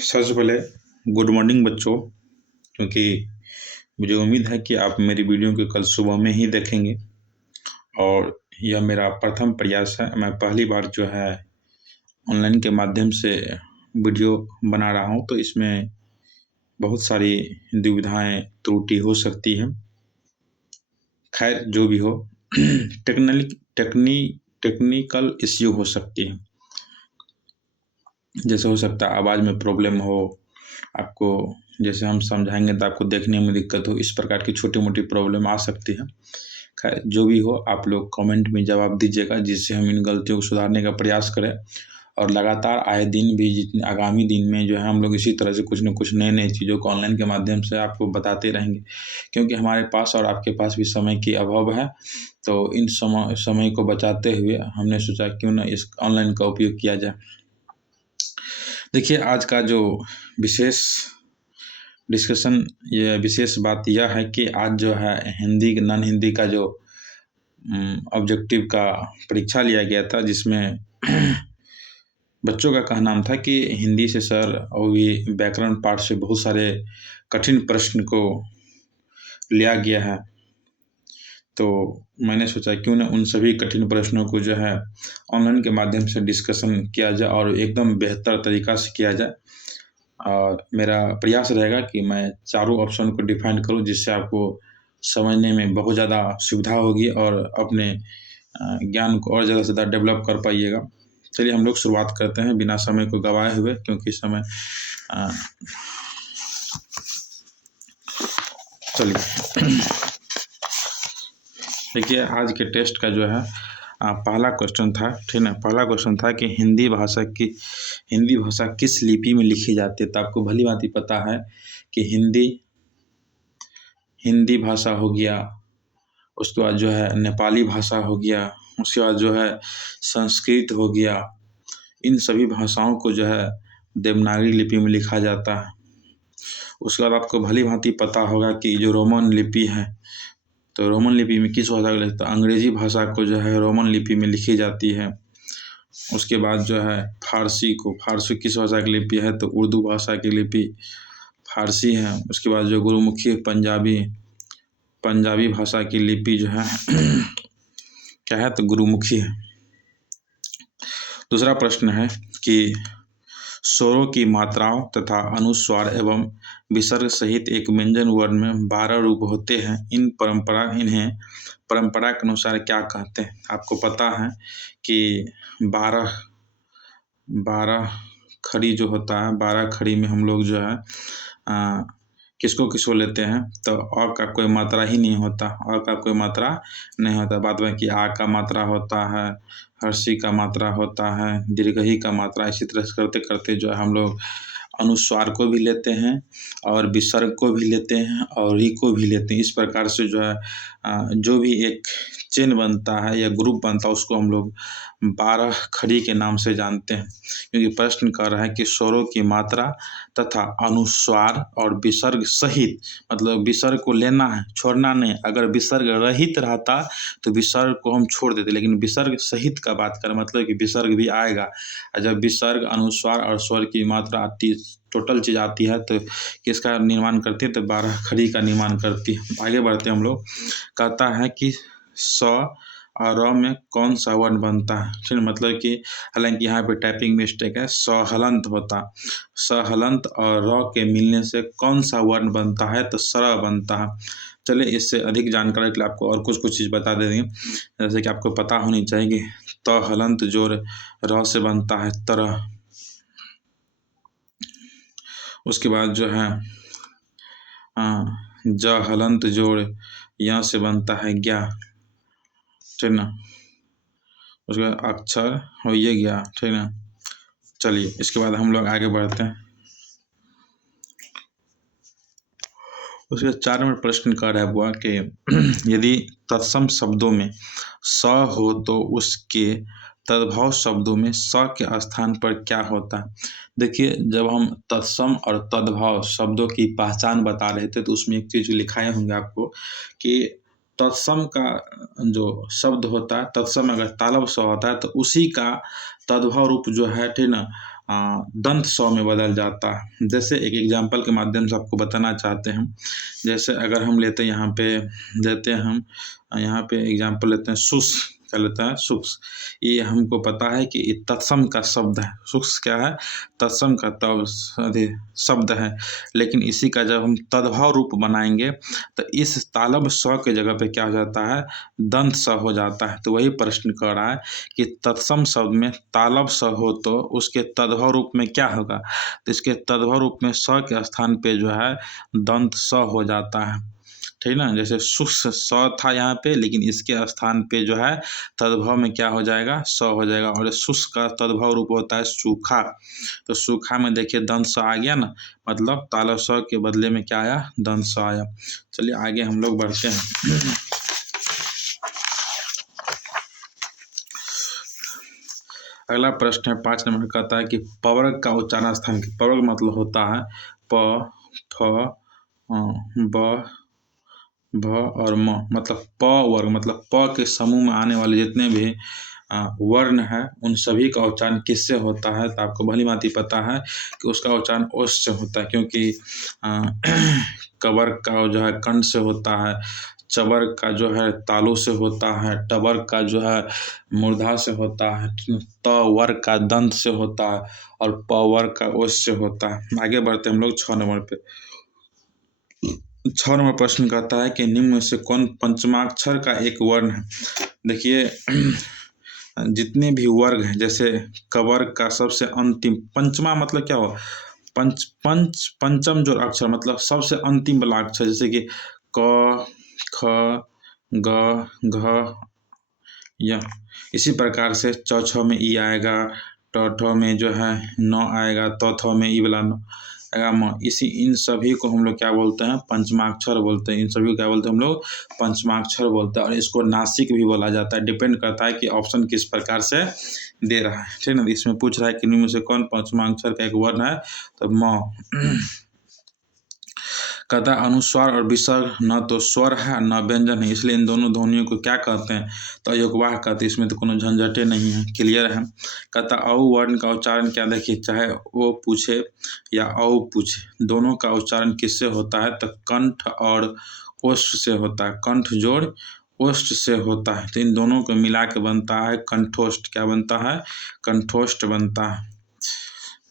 सबसे पहले good morning बच्चों, क्योंकि मुझे उम्मीद है कि आप मेरी वीडियो को कल सुबह में ही देखेंगे और यह मेरा प्रथम प्रयास है। मैं पहली बार जो है ऑनलाइन के माध्यम से वीडियो बना रहा हूं, तो इसमें बहुत सारी दुविधाएं त्रुटि हो सकती हैं। खैर जो भी हो, टेक्निकल इश्यू हो सकती है। जैसे हो सकता है आवाज़ में प्रॉब्लम हो, आपको जैसे हम समझाएंगे तो आपको देखने में दिक्कत हो, इस प्रकार की छोटी मोटी प्रॉब्लम आ सकती है। खैर जो भी हो, आप लोग कमेंट में जवाब दीजिएगा, जिससे हम इन गलतियों को सुधारने का प्रयास करें और लगातार आए दिन भी जितने आगामी दिन में जो है हम लोग इसी तरह से कुछ न कुछ नए नए चीज़ों को ऑनलाइन के माध्यम से आपको बताते रहेंगे, क्योंकि हमारे पास और आपके पास भी समय की अभाव है। तो इन समय को बचाते हुए हमने सोचा क्यों ना इस ऑनलाइन का उपयोग किया जाए। देखिए, आज का जो विशेष डिस्कशन, ये विशेष बात यह है कि आज जो है हिंदी नॉन हिंदी का जो ऑब्जेक्टिव का परीक्षा लिया गया था, जिसमें बच्चों का कहना था कि हिंदी से सर और भी व्याकरण पाठ से बहुत सारे कठिन प्रश्न को लिया गया है। तो मैंने सोचा क्यों ना उन सभी कठिन प्रश्नों को जो है ऑनलाइन के माध्यम से डिस्कशन किया जाए और एकदम बेहतर तरीक़ा से किया जाए। और मेरा प्रयास रहेगा कि मैं चारों ऑप्शन को डिफाइन करूं, जिससे आपको समझने में बहुत ज़्यादा सुविधा होगी और अपने ज्ञान को और ज़्यादा से ज़्यादा डेवलप कर पाइएगा। चलिए हम लोग शुरुआत करते हैं बिना समय को गंवाए हुए, क्योंकि समय चलिए देखिए, आज के टेस्ट का जो है पहला क्वेश्चन था, ठीक है। पहला क्वेश्चन था कि हिंदी भाषा किस लिपि में लिखी जाती है। तो आपको भली भांति पता है कि हिंदी भाषा हो गया, उसके बाद जो है नेपाली भाषा हो गया, उसके बाद जो है संस्कृत हो गया। इन सभी भाषाओं को जो है देवनागरी लिपि में लिखा जाता है। उसके बाद आपको भली भांति पता होगा कि जो रोमन लिपि है, तो रोमन लिपि में किस भाषा को लिखता है, अंग्रेजी भाषा को जो है रोमन लिपि में लिखी जाती है। उसके बाद जो है फारसी किस भाषा की लिपि है, तो उर्दू भाषा की लिपि फारसी है। उसके बाद जो गुरुमुखी पंजाबी भाषा की लिपि जो है क्या है, तो गुरुमुखी है। दूसरा प्रश्न है कि स्वरों की मात्राओं तथा अनुस्वार एवं विसर्ग सहित एक व्यंजन वर्ण में 12 रूप होते हैं। इन्हें परंपरा के अनुसार क्या कहते हैं। आपको पता है कि 12 खड़ी जो होता है, 12 खड़ी में हम लोग जो है किसको लेते हैं, तो अ का कोई मात्रा ही नहीं होता, बाद में कि आ का मात्रा होता है, हर्षी का मात्रा होता है, दीर्घई का मात्रा। इसी तरह से करते करते जो है हम लोग अनुस्वार को भी लेते हैं और विसर्ग को भी लेते हैं और री को भी लेते हैं। इस प्रकार से जो है जो भी एक चेन बनता है या ग्रुप बनता है, उसको हम लोग 12 खड़ी के नाम से जानते हैं। क्योंकि प्रश्न कर रहा है कि स्वरों की मात्रा तथा अनुस्वार और विसर्ग सहित, मतलब विसर्ग को लेना है, छोड़ना नहीं। अगर विसर्ग रहित रहता तो विसर्ग को हम छोड़ देते, लेकिन विसर्ग सहित का बात करें, मतलब कि विसर्ग भी आएगा। और जब विसर्ग, अनुस्वार और स्वर की मात्रा आती, टोटल चीज़ आती है, तो किसका निर्माण करती है, तो 12 खड़ी का निर्माण करती है। आगे बढ़ते हम लोग। कहता है कि स और र में कौन सा वर्ण बनता है, ठीक है। मतलब कि हालांकि यहाँ पे टाइपिंग मिस्टेक है, स हलंत होता, स हलंत और र के मिलने से कौन सा वर्ण बनता है, तो सर बनता है। चलिए इससे अधिक जानकारी के लिए आपको और कुछ चीज़ बता देंगे, जैसे कि आपको पता होनी चाहिए कि त हलंत जोड़ र से बनता है तरह। उसके बाद जो है ज हलंत जोड़ यहाँ से बनता है ज्ञा, ठीक ना। उसके बाद अक्षर हो ये गया, ठीक ना। चलिए इसके बाद हम लोग आगे बढ़ते हैं। उसके 4 नंबर प्रश्न कर रहा है हुआ कि यदि तत्सम शब्दों में स हो तो उसके तद्भव शब्दों में स के स्थान पर क्या होता है। देखिए, जब हम तत्सम और तद्भव शब्दों की पहचान बता रहे थे, तो उसमें एक चीज़ लिखाए होंगे आपको कि तत्सम का जो शब्द होता है, तत्सम अगर तालब स होता है तो उसी का तद्भव रूप जो है, ठीक ना, दंत स में बदल जाता है। जैसे एक एग्जाम्पल के माध्यम से आपको बताना चाहते हैं। जैसे अगर हम लेते हैं यहाँ पे एग्जाम्पल लेते हैं सुस, क्या लेते हैं सुक्स। ये हमको पता है कि ये तत्सम का शब्द है। सुक्स क्या है? तत्सम का शब्द है। लेकिन इसी का जब हम तद्भव रूप बनाएंगे तो इस तालब स के जगह पे क्या हो जाता है? दंत स हो जाता है। तो वही प्रश्न कर रहा है कि तत्सम शब्द में तालब स हो तो उसके तद्भव रूप में क्या होगा? तो इसके तद्भव रूप में स के स्थान पे जो है दंत स हो जाता है, ठीक ना। जैसे सुस स था यहाँ पे, लेकिन इसके स्थान पे जो है तद्भव में क्या हो जाएगा? स हो जाएगा। और सुस का तद्भव रूप होता है सूखा। तो सूखा में देखिए दंत स आ गया ना, मतलब तालब स के बदले में क्या आया? दंत स आया। चलिए आगे हम लोग बढ़ते हैं। अगला प्रश्न है 5 नंबर, कहता है कि पवर्ग का उच्चारण स्थान। पवर्ग मतलब होता है प, फ, ब, भ और म। मतलब प वर्ग मतलब प के समूह में आने वाले जितने भी वर्ण है उन सभी का उच्चारण किससे होता है? तो आपको भली भांति पता है कि उसका उच्चारण ओस से होता है, क्योंकि कवर्ग का जो है कंठ से होता है, चवर्ग का जो है तालु से होता है, टवर्ग का जो है मूर्धा से होता है, त वर्ग का दंत से होता है और प वर्ग का ओस से होता है। आगे बढ़ते हम लोग 6 नंबर पे। 6 नंबर प्रश्न कहता है कि निम्न में से कौन पंचमाक्षर का एक वर्ण है? देखिए जितने भी वर्ग हैं, जैसे कवर्ग का सबसे अंतिम, पंचमा मतलब क्या हो? पंचम जो अक्षर मतलब सबसे अंतिम वाला अक्षर, जैसे कि क, ख, ग, घ, य। इसी प्रकार से च छ में ई आएगा, ट ठ में जो है न आएगा, त थ में ई वाला न आएगा, म। इन सभी को हम लोग क्या बोलते हैं? पंचमाक्षर बोलते हैं। इन सभी को क्या बोलते हैं हम लोग? पंचमाक्षर बोलते हैं। और इसको नासिक भी बोला जाता है। डिपेंड करता है कि ऑप्शन किस प्रकार से दे रहा है, ठीक है ना। इसमें पूछ रहा है कि निम्न में से कौन पंचमाक्षर का एक वर्ण है? तो म। कहता है अनुस्वार और विसर्ग न तो स्वर है न व्यंजन है, इसलिए इन दोनों ध्वनियों को क्या कहते हैं? तो अयोगवाह कहते हैं। इसमें तो कोनो झंझटे नहीं है, क्लियर है। कहता औ वर्ण का उच्चारण क्या? देखिए चाहे वो पूछे या औ पूछे, दोनों का उच्चारण किससे होता है? तो कंठ और ओष्ठ से होता है। कंठ जोड़ ओष्ठ से होता है, तो इन दोनों को मिला के बनता है कंठोष्ठ। क्या बनता है? कंठोष्ठ बनता है।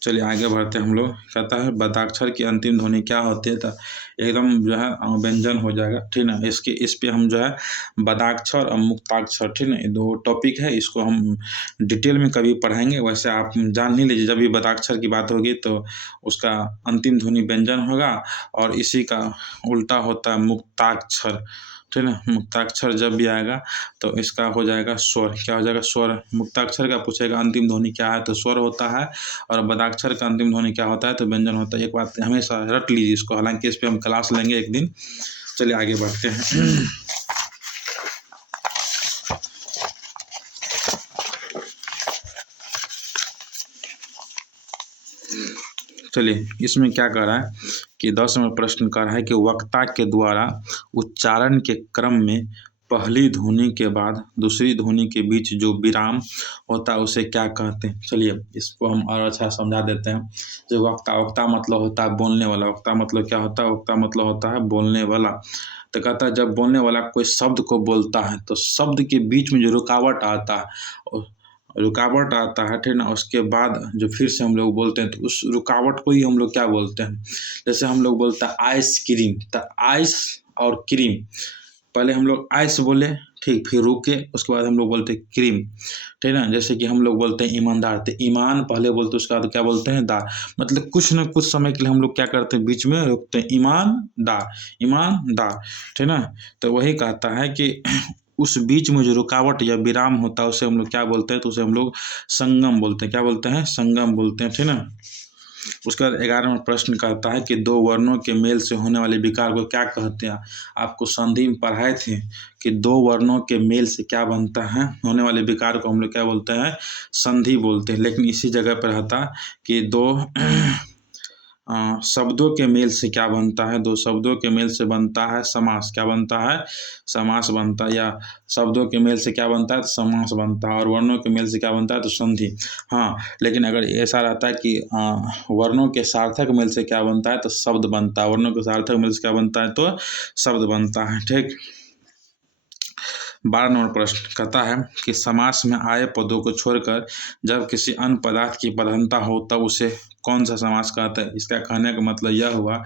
चलिए आगे बढ़ते हैं हम लोग। कहता है बदाक्षर की अंतिम ध्वनि क्या होती है? तो एकदम जो है व्यंजन हो जाएगा, ठीक ना। इस पे हम जो है बदाक्षर और मुक्ताक्षर, ठीक ना, ये दो टॉपिक है, इसको हम डिटेल में कभी पढ़ाएंगे। वैसे आप जान ही लीजिए, जब भी बदाक्षर की बात होगी तो उसका अंतिम ध्वनि व्यंजन होगा और इसी का उल्टा होता है मुक्ताक्षर, ठीक है। मुक्ताक्षर जब भी आएगा तो इसका हो जाएगा स्वर। क्या हो जाएगा? स्वर। मुक्ताक्षर का पूछेगा अंतिम ध्वनि क्या है? तो स्वर होता है। और बदाक्षर का अंतिम ध्वनि क्या होता है? तो व्यंजन होता है। एक बात हमेशा रट लीजिए इसको, हालांकि इस पे हम क्लास लेंगे एक दिन। चलिए आगे बढ़ते हैं। चलिए इसमें क्या कर रहा है कि 10 नंबर प्रश्न कर रहा है कि वक्ता के द्वारा उच्चारण के क्रम में पहली ध्वनि के बाद दूसरी ध्वनि के बीच जो विराम होता है उसे क्या कहते हैं? चलिए इसको हम और अच्छा समझा देते हैं। जो वक्ता मतलब होता है बोलने वाला। वक्ता मतलब क्या होता है? वक्ता मतलब होता है बोलने वाला। तो कहता है जब बोलने वाला कोई शब्द को बोलता है तो शब्द के बीच में जो रुकावट आता है, ठीक ना, उसके बाद जो फिर से हम लोग बोलते हैं तो उस रुकावट को ही हम लोग क्या बोलते हैं? जैसे हम लोग बोलते हैं आइसक्रीम, तो आइस और क्रीम, पहले हम लोग आइस बोले, ठीक, फिर रुके, उसके बाद हम लोग बोलते हैं क्रीम, ठीक ना। जैसे कि हम लोग बोलते हैं ईमानदार, तो ईमान पहले बोलते हैं, उसके बाद क्या बोलते हैं? दार। मतलब कुछ न कुछ समय के लिए हम लोग क्या करते हैं? बीच में रुकते हैं, ईमानदार, ईमानदार, ठीक ना। तो वही कहता है कि उस बीच में जो रुकावट या विराम होता है उसे हम लोग क्या बोलते हैं? तो उसे हम लोग संगम बोलते हैं। क्या बोलते हैं? संगम बोलते हैं, ठीक ना। उसके बाद 11वां प्रश्न कहता है कि दो वर्णों के मेल से होने वाले विकार को क्या कहते हैं? आपको संधि में पढ़ाए थे कि दो वर्णों के मेल से क्या बनता है? होने वाले विकार को हम लोग क्या बोलते हैं? संधि बोलते हैं। लेकिन इसी जगह पर रहता कि दो शब्दों के मेल से क्या बनता है, दो शब्दों के मेल से बनता है समास। क्या बनता है? समास बनता है। या शब्दों के मेल से क्या बनता है? तो समास बनता है। और वर्णों के मेल से क्या बनता है? तो संधि। हाँ, लेकिन अगर ऐसा रहता है कि वर्णों के सार्थक मेल से क्या बनता है? तो शब्द बनता है। वर्णों के सार्थक मेल से क्या बनता है? तो शब्द बनता है। ठीक। 12 नंबर प्रश्न कहता है कि समास में आए पदों को छोड़कर जब किसी अन्य पदार्थ की प्रधानता हो तब उसे कौन सा समास कहते हैं? इसका कहने का मतलब यह हुआ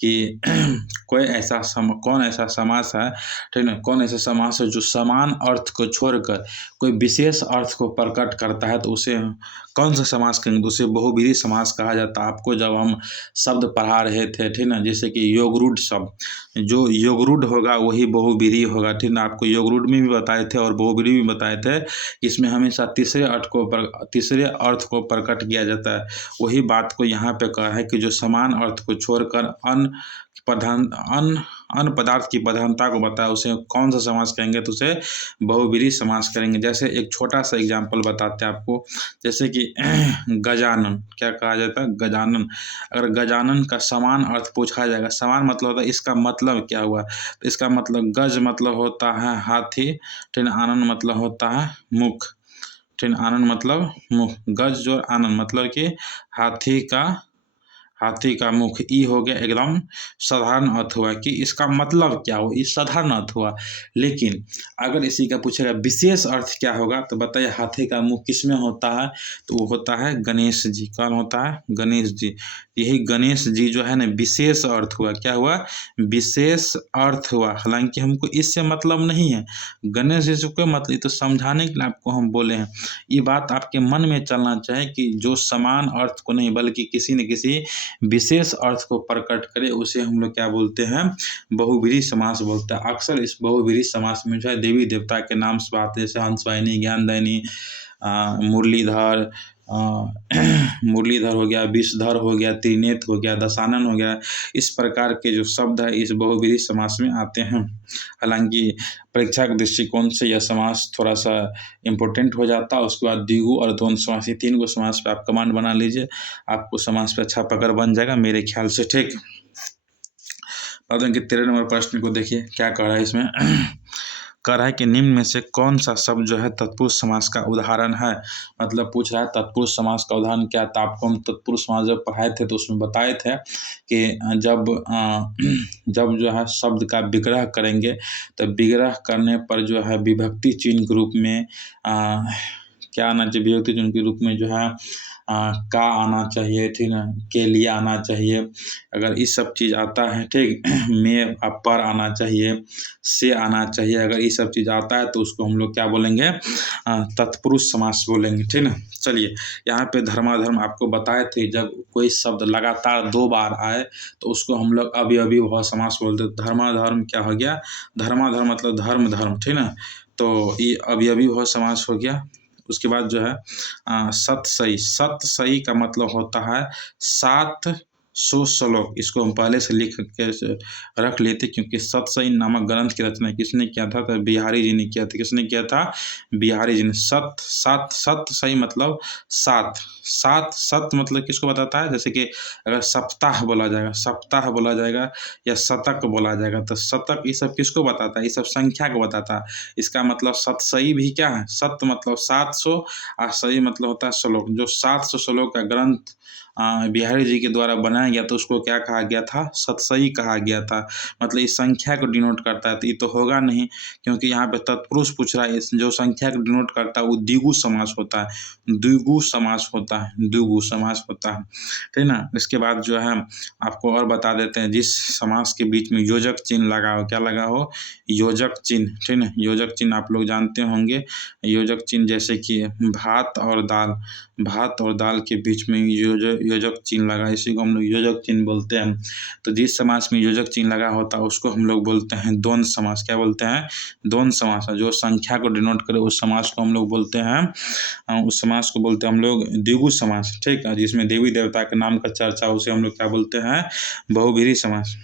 कि कौन ऐसा समास है, ठीक ना, कौन ऐसा समास है जो समान अर्थ को छोड़कर कोई विशेष अर्थ को प्रकट करता है, तो उसे कौन सा समास कहेंगे? तो उसे बहुव्रीहि समास कहा जाता है। आपको जब हम शब्द पढ़ा रहे थे, ठीक ना, जैसे कि योगरूढ़ शब्द, जो योगरूढ़ होगा वही बहुव्रीहि होगा, ठीक ना। आपको योगरूढ़ में भी बताए थे और बहुव्रीहि भी बताए थे। इसमें हमेशा तीसरे अर्थ को प्रकट किया जाता है। वही बात को यहाँ पे कहा है कि जो समान अर्थ को छोड़कर अन्य पदार्थ की प्रधानता को बताया, उसे कौन सा समास कहेंगे? तो उसे बहुव्रीहि समास करेंगे। जैसे एक छोटा सा एग्जाम्पल बताते हैं आपको, जैसे कि गजानन, क्या कहा जाता है? गजानन। अगर गजानन का समान अर्थ पूछा जाएगा, समान मतलब होता है इसका मतलब क्या हुआ? तो इसका मतलब गज मतलब होता है हाथी, ठीक, आनन मतलब होता है मुख, ठीक, आनन मतलब मुख। गज जो आनन मतलब कि हाथी का मुख। ई हो गया एकदम साधारण अर्थ हुआ कि इसका मतलब क्या हो, इस साधारण अर्थ हुआ। लेकिन अगर इसी का पूछेगा विशेष अर्थ क्या होगा, तो बताइए हाथी का मुख किस में होता है? तो वो होता है गणेश जी। कौन होता है? गणेश जी। यही गणेश जी जो है ना विशेष अर्थ हुआ। क्या हुआ? विशेष अर्थ हुआ। हालांकि हमको इससे मतलब नहीं है, गणेश जी से कोई मतलब, ये तो समझाने के लिए आपको हम बोले हैं। ये बात आपके मन में चलना चाहिए कि जो समान अर्थ को नहीं बल्कि किसी न किसी विशेष अर्थ को प्रकट करे, उसे हम लोग क्या बोलते हैं? बहुव्रीहि समास बोलते हैं। अक्सर इस बहुव्रीहि समास में जो है देवी देवता के नाम से आते हैं, जैसे हंसवाहिनी, ज्ञानदायिनी, मुरलीधर, मुरलीधर हो गया, विषधर हो गया, त्रिनेत्र हो गया, दशानन हो गया। इस प्रकार के जो शब्द है इस बहुव्रीहि समास में आते हैं। हालांकि परीक्षा के दृष्टिकोण से यह समास थोड़ा सा इम्पोर्टेंट हो जाता है। उसके बाद द्विगु और द्वंद्व समास, ये 3 को समास पे आप कमांड बना लीजिए, आपको समास पे अच्छा पकड़ बन जाएगा मेरे ख्याल से। ठीक। अब देखिए 13 नंबर प्रश्न को देखिए क्या कह रहा है इसमें। कह रहा है कि निम्न में से कौन सा शब्द जो है तत्पुरुष समास का उदाहरण है? मतलब पूछ रहा है तत्पुरुष समास का उदाहरण क्या था। आपको हम तत्पुरुष समास जब पढ़ाए थे तो उसमें बताए थे कि जब जो है शब्द का विग्रह करेंगे तो विग्रह करने पर जो है विभक्ति चिन्ह के रूप में क्या आना चाहिए? विभक्ति चिन्ह के रूप में जो है का आना चाहिए, ठीक ना, के लिए आना चाहिए। अगर ये सब चीज़ आता है, ठीक, में पर आना चाहिए, से आना चाहिए। अगर ये सब चीज़ आता है तो उसको हम लोग क्या बोलेंगे? तत्पुरुष समास बोलेंगे, ठीक ना। चलिए यहाँ पे धर्माधर्म आपको बताए थे, जब कोई शब्द लगातार 2 बार आए तो उसको हम लोग अव्ययीभाव समास बोलते हैं। धर्माधर्म क्या हो गया? धर्माधर्म मतलब धर्म, ठीक ना। तो ये अव्ययीभाव समास हो गया। उसके बाद जो है सतसई का मतलब होता है 700 श्लोक। इसको हम पहले से लिख के रख लेते क्योंकि सतसई नामक ग्रंथ की रचना किसने किया था? तो बिहारी जी ने किया था। किसने किया था? बिहारी जी ने। सतसई मतलब 7 मतलब किसको बताता है? जैसे कि अगर सप्ताह बोला जाएगा या शतक बोला जाएगा तो शतक, ये सब किसको बताता है? ये सब संख्या को बताता है। इसका मतलब सतसई भी क्या है? सत मतलब 700 और सही मतलब होता है श्लोक। जो 700 श्लोक का ग्रंथ बिहारी जी के द्वारा बनाया गया तो उसको क्या कहा गया था? सतसई कहा गया था। मतलब इस संख्या को डिनोट करता है। तो ये तो होगा नहीं क्योंकि यहाँ पे तत्पुरुष पूछ रहा है। जो संख्या को डिनोट करता है वो द्विगु समास होता है, ठीक ना। इसके बाद जो है आपको और बता देते हैं, जिस समास के बीच में योजक चिन्ह लगा हो, क्या लगा हो? योजक चिन्ह, ठीक ना। योजक चिन्ह आप लोग जानते होंगे। योजक चिन्ह जैसे कि भात और दाल के बीच में योजक चिन्ह लगा, इसी को हम लोग योजक चिन्ह बोलते हैं। तो जिस समास में योजक चिन्ह लगा होता है उसको हम लोग बोलते हैं द्वंद्व समास। क्या बोलते हैं? द्वंद्व समास। जो संख्या को डिनोट करे उस समास को हम लोग बोलते हैं, उस समास को बोलते हैं हम लोग द्विगु समास, ठीक है। जिसमें देवी देवता के नाम का चर्चा, उसे हम लोग क्या बोलते हैं? बहुव्रीहि समास।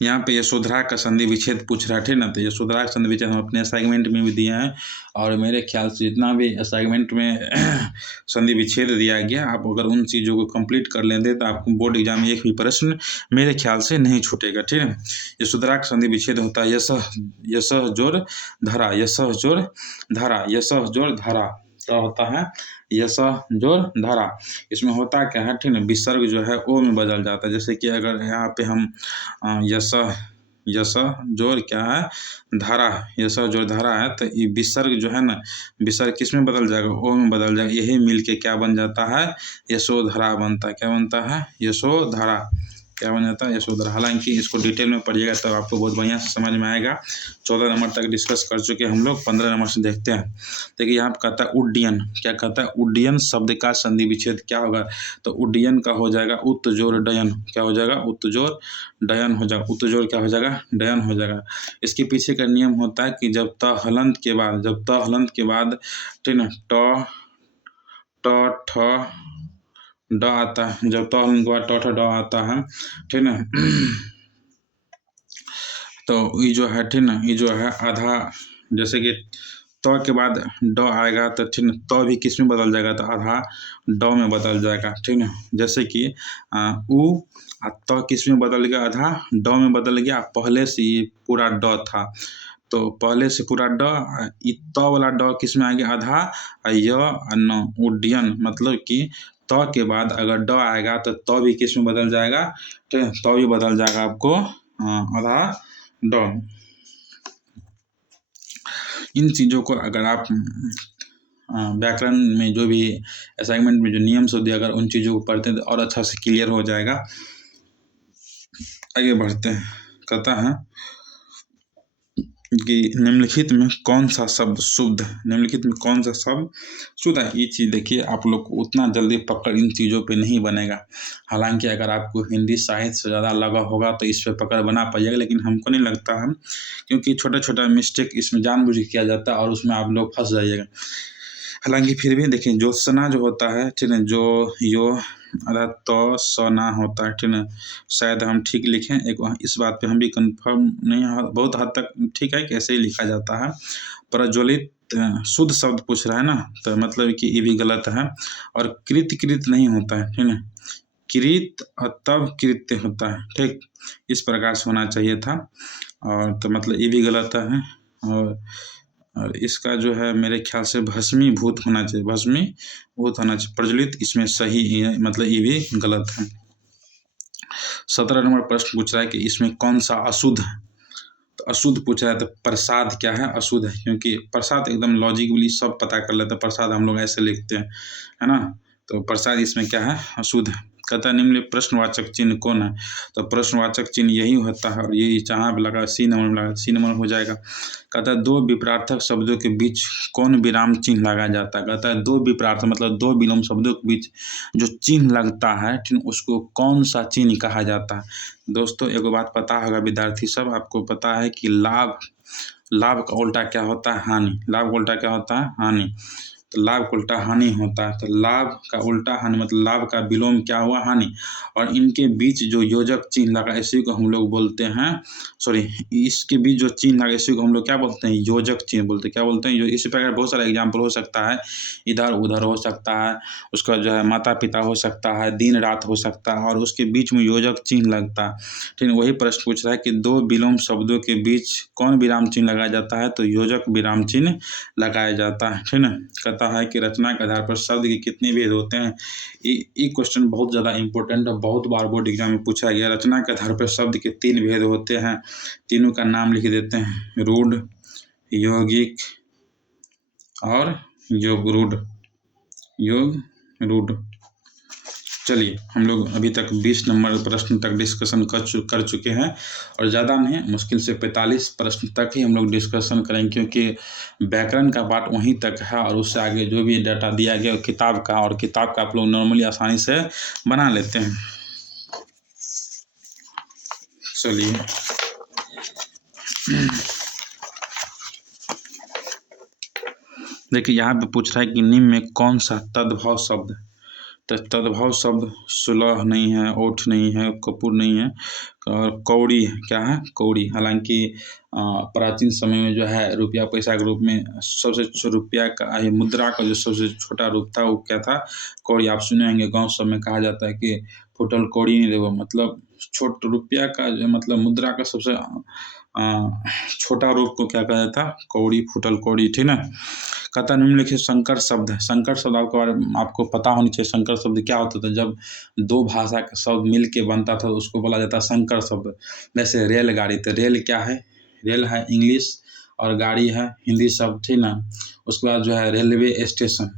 यहाँ पे यशोधरा का संधि विच्छेद पूछ रहा है, ठीक ना। तो यशोधरा का संधि विच्छेद हम अपने असाइनमेंट में भी दिए हैं, और मेरे ख्याल से जितना भी असाइनमेंट में संधि विच्छेद दिया गया, आप अगर उन चीज़ों को कंप्लीट कर लेते तो आपको बोर्ड एग्जाम में एक भी प्रश्न मेरे ख्याल से नहीं छूटेगा, ठीक है। यशोधरा का संधि विच्छेद होता है यशः जोड़ धरा, यशः जोड़ धरा, यशः जोड़ धरा। क्या होता है? यशः जोड़ धरा। इसमें होता क्या है, ठीक है, विसर्ग जो है ओ में बदल जाता है। जैसे कि अगर यहाँ पे हम यशः जोड़ क्या है, धारा, यशः जोड़ धारा है, तो ये विसर्ग जो है ना, विसर्ग किस में बदल जाएगा? ओ में बदल जाएगा। यही मिल के क्या बन जाता है? यशोधरा बनता है। क्या बनता है? यशोधरा। क्या बन जाता है? यशोधरा। हालांकि इसको डिटेल में पढ़िएगा तो आपको बहुत बढ़िया से समझ में आएगा। 14 नंबर तक डिस्कस कर चुके हैं हम लोग, 15 नंबर से देखते हैं। देखिए यहाँ पे कहता है उड्डयन। क्या कहता है? उड्डयन शब्द का संधि विच्छेद क्या होगा? तो उड्डयन का हो जाएगा उत जोड़ डयन। क्या हो जाएगा? उत जोड़ डयन हो जाएगा। उत जोड़ क्या हो जाएगा? डयन हो जाएगा। इसके पीछे का नियम होता है कि जब त हलंत के बाद ठीक ना, ट ठ ड आता है। जब त हलंत के बाद ट ठ ड आता है, ठीक ना, तो ये जो है, ठीक ना, ये जो है आधा, जैसे कि त के बाद ड आएगा तो ठीक ना, त भी किस में बदल जाएगा? तो आधा ड में बदल जाएगा, ठीक ना। जैसे कि उ त किस में बदल गया? आधा ड में बदल गया। पहले से ये पूरा ड था, तो पहले से पूरा ड, त वाला ड किस में आ गया? आधा य न उड्डयन, मतलब कि त के बाद अगर ड आएगा तो त भी किस में बदल जाएगा? ठीक है, त भी बदल जाएगा आपको आधा ड। इन चीज़ों को अगर आप व्याकरण में जो भी असाइनमेंट में जो नियम से दिया, अगर उन चीज़ों को पढ़ते हैं तो और अच्छा से क्लियर हो जाएगा। आगे बढ़ते हैं। कहता है कि निम्नलिखित में कौन सा शब्द शुद्ध है? निम्नलिखित में कौन सा शब्द शुद्ध है? ये चीज़ देखिए, आप लोग को उतना जल्दी पकड़ इन चीज़ों पे नहीं बनेगा। हालांकि अगर आपको हिंदी साहित्य से ज़्यादा लगा होगा तो इस पे पकड़ बना पाइएगा, लेकिन हमको नहीं लगता है, क्योंकि छोटा छोटा मिस्टेक इसमें जानबूझ के किया जाता है और उसमें आप लोग फंस जाइएगा। हालांकि फिर भी देखिए, ज्योत्सना जो होता है, ठीक है, जो यो आधा तो सोना होता है, ठीक है, शायद हम ठीक लिखें। एक इस बात पे हम भी कंफर्म नहीं है, बहुत हद तक ठीक है कि ऐसे ही लिखा जाता है। प्रज्वलित शुद्ध शब्द पूछ रहा है ना, तो मतलब कि ये भी गलत है। और कृत नहीं होता है, ठीक है, कृत और तब कृत्य होता है, ठीक, इस प्रकार से होना चाहिए था। और तो मतलब ये भी गलत है। और इसका जो है मेरे ख्याल से भस्मीभूत होना चाहिए, भस्मीभूत होना चाहिए। प्रज्वलित इसमें सही है, मतलब ये भी गलत है। 17 नंबर प्रश्न पूछ रहा है कि इसमें कौन सा अशुद्ध है? तो अशुद्ध पूछ रहा है, तो प्रसाद क्या है? अशुद्ध है, क्योंकि प्रसाद एकदम लॉजिकली सब पता कर लेते हैं। प्रसाद हम लोग ऐसे लिखते हैं, है ना। तो प्रसाद इसमें क्या है? अशुद्ध है। कहता है निम्न प्रश्नवाचक चिन्ह कौन है? तो प्रश्नवाचक चिन्ह यही होता है, और ये जहाँ पे लगा सी नंबर में लगा, सी नंबर हो जाएगा। कहता है दो विपरार्थक शब्दों के बीच कौन विराम चिन्ह लगाया जाता है? कहता है दो विपरार्थ मतलब दो विलोम शब्दों के बीच जो चिन्ह लगता है, ठीक, उसको कौन सा चिन्ह कहा जाता है? दोस्तों एगो बात पता होगा विद्यार्थी सब, आपको पता है कि लाभ का उल्टा क्या होता है? हानि। लाभ का उल्टा क्या होता है? हानि। तो लाभ का उल्टा हानि होता है। तो लाभ का उल्टा हानि मतलब लाभ का विलोम क्या हुआ? हानि। और इनके बीच जो योजक चिन्ह लगा, इसी को हम लोग बोलते हैं, सॉरी, इसके बीच जो चिन्ह लगा इसी को हम लोग क्या बोलते हैं? योजक चिन्ह बोलते हैं। क्या बोलते हैं? इसी प्रकार बहुत सारा एग्जाम्पल हो सकता है, इधर उधर हो सकता है, उसका जो है माता पिता हो सकता है, दिन रात हो सकता है, और उसके बीच में योजक चिन्ह लगता है, ठीक है। वही प्रश्न पूछ रहा है कि दो विलोम शब्दों के बीच कौन विराम चिन्ह लगाया जाता है? तो योजक विराम चिन्ह लगाया जाता है, ठीक है। कहता है कि रचना के आधार पर शब्द के कितने भेद होते हैं? ये क्वेश्चन बहुत ज़्यादा इंपॉर्टेंट है, बहुत बार बोर्ड एग्जाम में पूछा गया। रचना के आधार पर शब्द के 3 भेद होते हैं, तीनों का नाम लिख देते हैं, रूढ़, यौगिक और योग रूढ़। चलिए, हम लोग अभी तक 20 नंबर प्रश्न तक डिस्कशन कर चुके हैं, और ज़्यादा नहीं, मुश्किल से 45 प्रश्न तक ही हम लोग डिस्कशन करेंगे, क्योंकि व्याकरण का पार्ट वहीं तक है, और उससे आगे जो भी डाटा दिया गया किताब का, और किताब का आप लोग नॉर्मली आसानी से बना लेते हैं। चलिए, देखिए यहाँ पे पूछ रहा है कि निम्न में कौन सा तद्भव शब्द है? तद्भव शब्द सुलह नहीं है, ओठ नहीं है, कपूर नहीं है और कौड़ी क्या है, कौड़ी। हालांकि प्राचीन समय में जो है रुपया पैसा के रूप में सबसे रुपया का मुद्रा का जो सबसे छोटा रूप था वो क्या था, कौड़ी। आप सुने होंगे गाँव सब में कहा जाता है कि फुटल कौड़ी नहीं देवो, मतलब छोट रुपया का मतलब मुद्रा का सबसे छोटा रूप को क्या कहा जाता, कौड़ी, फुटल कौड़ी, ठीक ना। कहता निम्नलिखित संकर शब्द है। संकर शब्द आपके बारे में आपको पता होनी चाहिए। संकर शब्द क्या होता था, जब दो भाषा का शब्द मिल के बनता था उसको बोला जाता संकर शब्द। जैसे रेलगाड़ी, तो रेल क्या है, रेल है इंग्लिश और गाड़ी है हिंदी शब्द, ठीक ना। उसके बाद जो है railway station,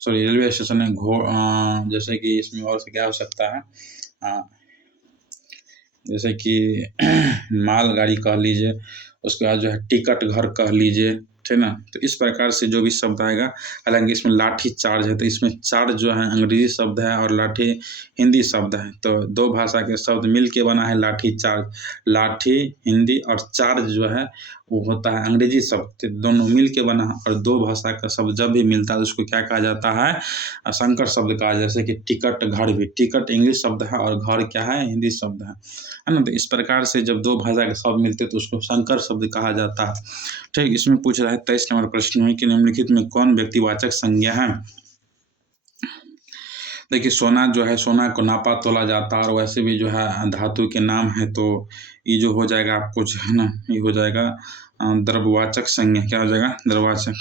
sorry railway station है जैसे कि इसमें और से क्या हो सकता है, जैसे कि मालगाड़ी कह लीजिए। उसके बाद जो है टिकट घर कह लीजिए, ठीक ना। तो इस प्रकार से जो भी शब्द आएगा, हालांकि इसमें लाठी चार्ज है तो इसमें चार्ज जो है अंग्रेजी शब्द है और लाठी हिंदी शब्द है। तो दो भाषा के शब्द मिल के बना है लाठी चार्ज। लाठी हिंदी और चार्ज जो है वो होता है अंग्रेजी शब्द। तो दोनों मिल के बना है और दो भाषा का शब्द जब भी मिलता है उसको क्या कहा जाता है, संकर शब्द कहा। जैसे कि टिकट घर भी, टिकट इंग्लिश शब्द है और घर क्या है, हिंदी शब्द है ना। तो इस प्रकार से जब दो भाषा के शब्द मिलते तो उसको संकर शब्द कहा जाता है। ठीक, इसमें पूछ रहा है 23 नंबर प्रश्न है कि निम्नलिखित में कौन व्यक्तिवाचक संज्ञा है। देखिए सोना जो है, सोना को नापा तोला जाता है और वैसे भी जो है धातु के नाम है, तो ये जो हो जाएगा आपको जो है ना, ये हो जाएगा द्रव्यवाचक संज्ञा। क्या हो जाएगा, द्रव्यवाचक।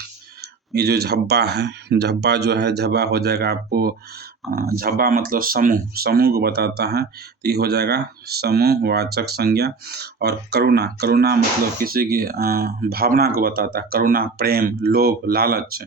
ये जो झब्बा है, झब्बा जो है, झब्बा हो जाएगा आपको झब्बा मतलब समूह, समूह को बताता है, तो ये हो जाएगा समूहवाचक संज्ञा। और करुणा, करुणा मतलब किसी की भावना को बताता है, करुणा, प्रेम, लोभ, लालच।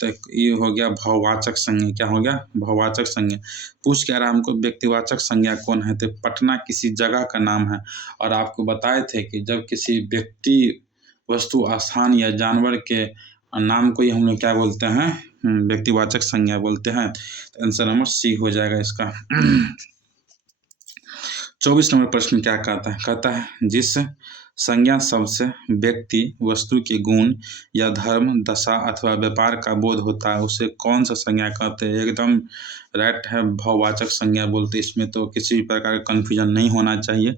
तो ये हो गया भाववाचक संज्ञा। क्या हो गया, भाववाचक संज्ञा। पूछ क्या रहा हमको, व्यक्तिवाचक संज्ञा कौन है, तो पटना किसी जगह का नाम है। और आपको बताए थे कि जब किसी व्यक्ति, वस्तु, स्थान या जानवर के नाम को ही हम लोग क्या बोलते हैं, व्यक्तिवाचक संज्ञा बोलते हैं। तो आंसर नंबर सी हो जाएगा इसका। 24 नंबर प्रश्न क्या कहता है, कहता है जिस संज्ञा शब्द से व्यक्ति, वस्तु के गुण या धर्म, दशा अथवा व्यापार का बोध होता है उसे कौन सा संज्ञा कहते हैं। एकदम राइट है, भाववाचक संज्ञा बोलते हैं। इसमें तो किसी भी प्रकार का कन्फ्यूजन नहीं होना चाहिए,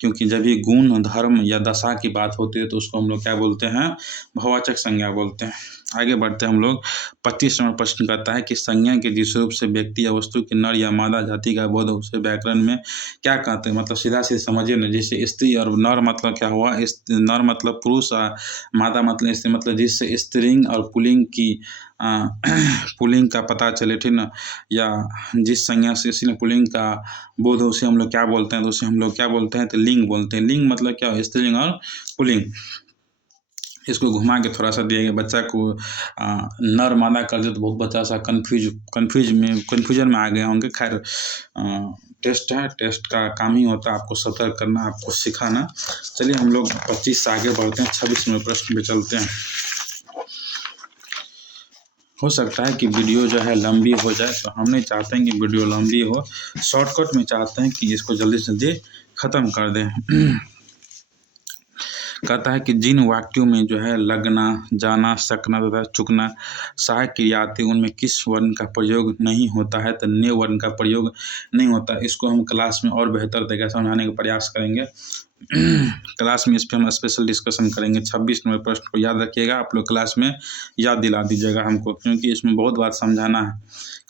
क्योंकि जब भी गुण, धर्म या दशा की बात होती है तो उसको हम लोग क्या बोलते हैं, भाववाचक संज्ञा बोलते हैं। आगे बढ़ते हैं हम लोग। 25 नंबर प्रश्न कहता है कि संज्ञा के जिस रूप से व्यक्ति या वस्तु की नर या मादा जाति का बोध उसे व्याकरण में क्या कहते हैं। मतलब सीधा सीधा समझिए ना, जैसे स्त्री और नर मतलब क्या हुआ, नर मतलब पुरुष और मादा मतलब स्त्री, मतलब जिससे स्त्रीलिंग और पुल्लिंग की पुल्लिंग का पता चले, ठीक ना। या जिस संज्ञा से इसलिए पुल्लिंग का बोध हो उसे हम लोग क्या बोलते हैं, तो उसे हम लोग क्या बोलते हैं, तो लिंग बोलते हैं। लिंग मतलब क्या, स्त्रीलिंग और पुल्लिंग। इसको घुमा के थोड़ा सा दिया गया, बच्चा को नर मादा कर दे तो बहुत बच्चा सा कन्फ्यूजन में आ गए होंगे। खैर टेस्ट है, टेस्ट का काम ही होता है आपको सतर्क करना, आपको सिखाना। चलिए हम लोग 25 से आगे बढ़ते हैं, 26 नंबर प्रश्न पे चलते हैं। हो सकता है कि वीडियो जो है लंबी हो जाए, तो हम नहीं चाहते हैं कि वीडियो लंबी हो, शॉर्टकट में चाहते हैं कि इसको जल्दी से जल्दी ख़त्म कर दें। कहता है कि जिन वाक्यों में जो है लगना, जाना, सकना तथा चुकना सहायक क्रिया आती है उनमें किस वर्ण का प्रयोग नहीं होता है, तो ने वर्ण का प्रयोग नहीं होता। इसको हम क्लास में और बेहतर तरीके से समझाने का प्रयास करेंगे। क्लास में इस पर हम स्पेशल डिस्कशन करेंगे। 26 नंबर प्रश्न को याद रखिएगा, आप लोग क्लास में याद दिला दीजिएगा हमको, क्योंकि इसमें बहुत बात समझाना है।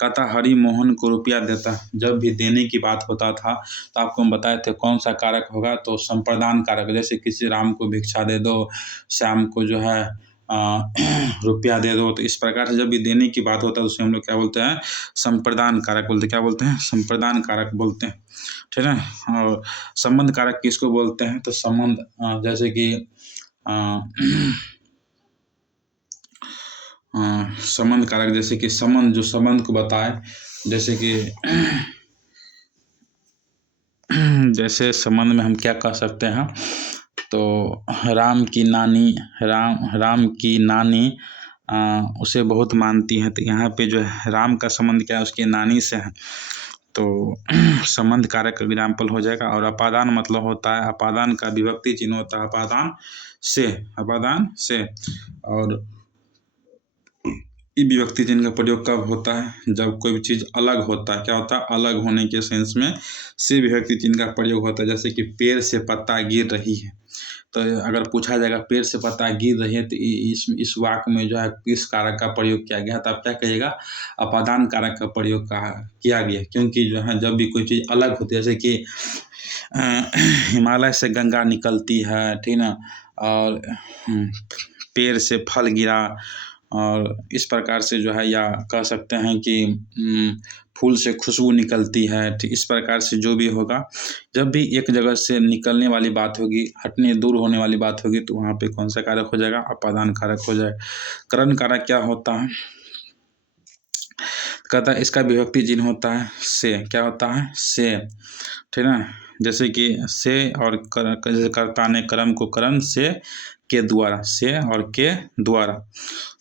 कहता हरि मोहन को रुपया देता, जब भी देने की बात होता था तो आपको हम बताए थे कौन सा कारक होगा, तो संप्रदान कारक। जैसे किसी राम को भिक्षा दे दो, श्याम को जो है रुपया दे दो, तो इस प्रकार से जब भी देने की बात होता है उसे हम लोग क्या बोलते हैं, संप्रदान कारक बोलते हैं। क्या बोलते हैं, संप्रदान कारक बोलते हैं, ठीक है। और संबंध कारक किसको बोलते हैं, तो संबंध जैसे कि संबंध कारक जैसे कि संबंध, जो संबंध को बताए, जैसे कि जैसे संबंध में हम क्या कह सकते हैं, तो राम की नानी उसे बहुत मानती है, तो यहाँ पे जो है राम का संबंध क्या है, उसकी नानी से है, तो संबंध कारक एग्जाम्पल हो जाएगा। और अपादान मतलब होता है, अपादान का विभक्ति चिन्ह होता है अपादान से, अपादान से। और ई विभक्ति चिन्ह का प्रयोग कब होता है? जब कोई भी चीज़ अलग होता है। क्या होता है? अलग होने के सेंस में से विभक्ति चिन्ह का प्रयोग होता है। जैसे कि पेड़ से पत्ता गिर रही है, तो अगर पूछा जाएगा पेड़ से पत्ता गिर रही है, तो इस वाक्य में जो है किस कारक का प्रयोग किया गया है, तो आप क्या कहिएगा? अपादान कारक का प्रयोग किया गया, क्योंकि जो है जब भी कोई चीज़ अलग होती है, जैसे कि हिमालय से गंगा निकलती है, ठीक ना, और पेड़ से फल गिरा, और इस प्रकार से जो है, या कह सकते हैं कि फूल से खुशबू निकलती है। ठीक इस प्रकार से जो भी होगा, जब भी एक जगह से निकलने वाली बात होगी, हटने दूर होने वाली बात होगी, तो वहाँ पे कौन सा कारक हो जाएगा? अपादान कारक हो जाएगा। करण कारक क्या होता है? कहता है इसका विभक्ति चिन्ह होता है से। क्या होता है? से, ठीक ना। जैसे कि से और कर्ता ने कर्म को करण से के द्वारा, से और के द्वारा।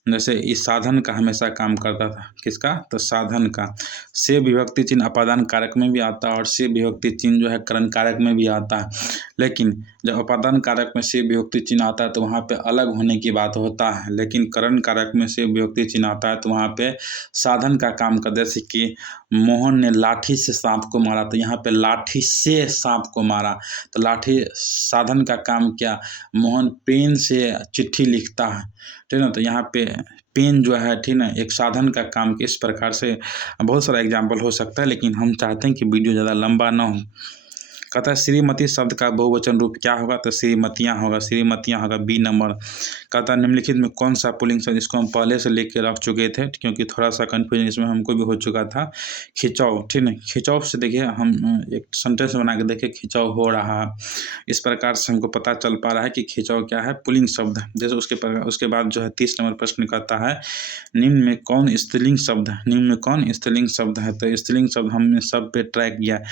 जैसे इस साधन का हमेशा काम करता था, किसका? तो साधन का। से विभक्ति चिन्ह अपादान कारक में भी आता है, और से विभक्ति चिन्ह जो है करण कारक में भी आता है। लेकिन जब अपादान कारक में से विभक्ति चिन्ह आता है, तो वहाँ पे अलग होने की बात होता है, लेकिन करण कारक में से विभक्ति चिन्ह आता है, तो वहाँ पे साधन का काम कर। जैसे कि मोहन ने लाठी से सांप को मारा, तो यहाँ पे लाठी से सांप को मारा, तो लाठी साधन का काम किया। मोहन पेन से चिट्ठी लिखता है, ठीक ना, तो यहाँ पे पेन जो है, ठीक ना, एक साधन का काम किया। इस प्रकार से बहुत सारा एग्जाम्पल हो सकता है, लेकिन हम चाहते हैं कि वीडियो ज़्यादा लंबा ना हो। कहता है श्रीमती शब्द का बहुवचन रूप क्या होगा? तो श्रीमतियाँ होगा, श्रीमतियाँ होगा, बी नंबर। कहता है निम्नलिखित में कौन सा पुल्लिंग शब्द, इसको हम पहले से लेके रख चुके थे, क्योंकि थोड़ा सा कन्फ्यूजन इसमें हमको भी हो चुका था। खिंचाव, ठीक है, खिंचाव से देखिए, हम एक सेंटेंस बना के देखिए, खिंचाव हो रहा है। इस प्रकार से हमको पता चल पा रहा है कि खिंचाव क्या है? पुल्लिंग शब्द है। जैसे उसके बाद जो है 30 नंबर प्रश्न कहता है निम्न में कौन स्त्रीलिंग शब्द है? निम्न में कौन स्त्रीलिंग शब्द है? तो स्त्रीलिंग शब्द हमने सब पे ट्रैक किया,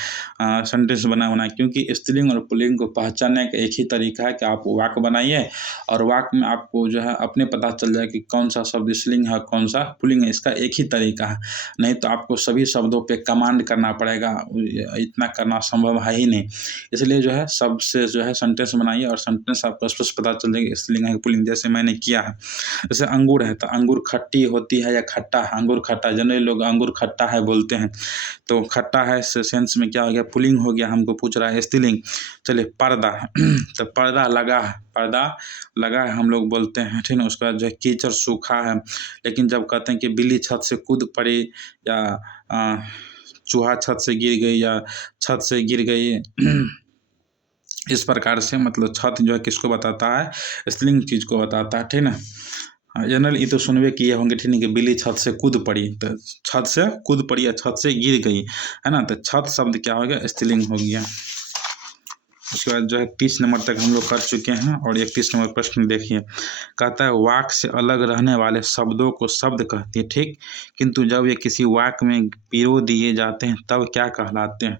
सेंटेंस बना, क्योंकि स्त्रीलिंग और पुल्लिंग को पहचानने का एक ही तरीका है कि आप वाक्य बनाइए, और वाक्य में आपको जो है अपने पता चल जाए कि कौन सा शब्द स्त्रीलिंग है, कौन सा पुल्लिंग है। इसका एक ही तरीका है, नहीं तो आपको सभी शब्दों पे कमांड करना पड़ेगा, इतना करना संभव है ही नहीं। इसलिए जो है सबसे जो है सेंटेंस बनाइए, और सेंटेंस आपको स्पष्ट पता चल जाएगी स्त्रीलिंग है कि पुल्लिंग, जैसे मैंने किया है। जैसे अंगूर है, तो अंगूर खट्टी होती है या खट्टा है? अंगूर खट्टा, जनरली लोग अंगूर खट्टा है बोलते हैं, तो खट्टा है सेंस में क्या हो गया? पुल्लिंग हो गया। हमको पूछ रहा है स्त्रीलिंग। चलिए पर्दा, तो पर्दा लगा है, पर्दा लगा है हम लोग बोलते हैं, ठीक है। उसके बाद जो है कीचड़ सूखा है। लेकिन जब कहते हैं कि बिल्ली छत से कूद पड़ी, या चूहा छत से गिर गई, या छत से गिर गई, इस प्रकार से मतलब छत जो है किसको बताता है? स्त्रीलिंग चीज़ को बताता है, ठीक ना। जनरल ये तो सुनबे किए होंगे, ठीक है, कि बिल्ली छत से कूद पड़ी, तो छत से कूद पड़ी या छत से गिर गई, है ना, तो छत शब्द क्या हो गया? स्त्रीलिंग हो गया। उसके बाद जो है 30 नंबर तक हम लोग कर चुके हैं, और 31 नंबर प्रश्न देखिए। कहता है वाक्य से अलग रहने वाले शब्दों को शब्द कहते हैं, ठीक, किंतु जब ये किसी वाक्य में पिरो दिए जाते हैं तब क्या कहलाते हैं?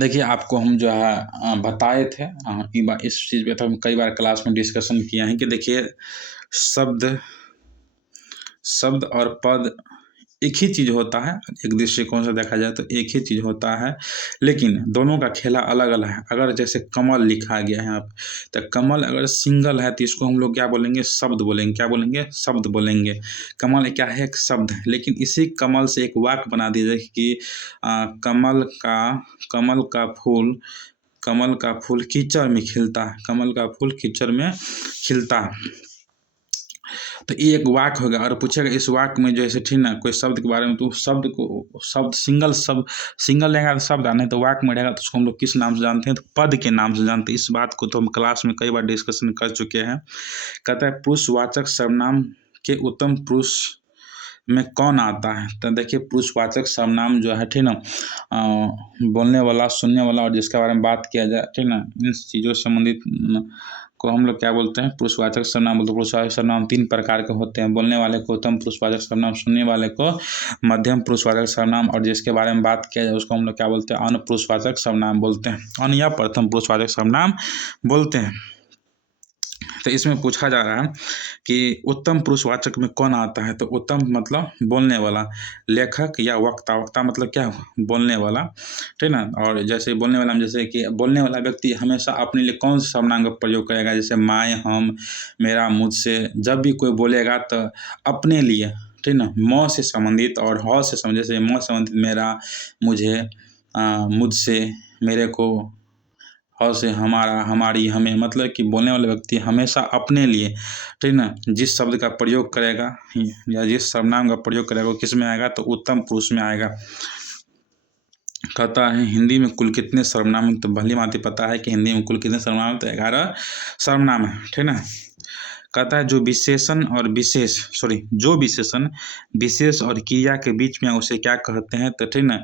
देखिए आपको हम जो है बताए थे, इस चीज़ पे तो हम कई बार क्लास में डिस्कशन किए हैं कि देखिए शब्द और पद एक ही चीज़ होता है। एक दृष्टिकोण से देखा जाए तो एक ही चीज़ होता है, लेकिन दोनों का खेला अलग अलग है। अगर जैसे कमल लिखा गया है यहाँ पे, तो कमल अगर सिंगल है तो इसको हम लोग क्या बोलेंगे? शब्द बोलेंगे। क्या बोलेंगे? शब्द बोलेंगे। कमल क्या है? एक शब्द है। लेकिन इसी कमल से एक वाक्य बना दीजिए कि कमल का फूल कीचड़ में खिलता है, कमल का फूल कीचड़ में खिलता है, तो ये एक वाक्य होगा। और पूछेगा इस वाक्य में जैसे, ठीक ना, कोई शब्द के बारे में, तो शब्द सिंगल लेगा तो शब्द, नहीं तो वाक्य में रहेगा तो उसको हम लोग किस नाम से जानते हैं? तो पद के नाम से जानते हैं। इस बात को तो हम क्लास में कई बार डिस्कशन कर चुके हैं। कहता है पुरुषवाचक सर्वनाम के उत्तम पुरुष में कौन आता है? तो देखिए पुरुषवाचक सर्वनाम जो है, ठीक ना, बोलने वाला, सुनने वाला, और जिसके बारे में बात किया जाए, ठीक ना, इन चीज़ों से संबंधित को हम लोग क्या बोलते हैं? पुरुषवाचक सर्वनाम बोलते हैं। पुरुषवाचक सर्वनाम 3 प्रकार के होते हैं। बोलने वाले को उत्तम पुरुषवाचक सर्वनाम, सुनने वाले को मध्यम पुरुषवाचक सर्वनाम, और जिसके बारे में बात किया जाए उसको हम लोग क्या बोलते हैं? अनपुरुषवाचक सर्वनाम बोलते हैं। अन या प्रथम पुरुषवाचक सर्वनाम बोलते हैं। तो इसमें पूछा जा रहा है कि उत्तम पुरुषवाचक में कौन आता है? तो उत्तम मतलब बोलने वाला, लेखक या वक्ता। वक्ता मतलब क्या? बोलने वाला, ठीक ना। और जैसे बोलने वाला में जैसे कि बोलने वाला व्यक्ति हमेशा अपने लिए कौन सा सर्वनाम का प्रयोग करेगा? जैसे मैं, हम, मेरा, मुझसे। जब भी कोई बोलेगा तो अपने लिए, ठीक ना, म से संबंधित और ह से संबंधित। जैसे म संबंधित मेरा, मुझे, मुझसे, मेरे को, ह से हमारा, हमारी, हमें। मतलब कि बोलने वाला व्यक्ति हमेशा अपने लिए, ठीक ना, जिस शब्द का प्रयोग करेगा या जिस सर्वनाम का प्रयोग करेगा वो किस में आएगा? तो उत्तम पुरुष में आएगा। कहता है हिंदी में कुल कितने सर्वनाम? तो भली भांति पता है कि हिंदी में कुल कितने सर्वनाम? तो 11 सर्वनाम है, ठीक ना। कहता है जो विशेषण विशेष और क्रिया के बीच में उसे क्या कहते हैं? तो ठीक ना,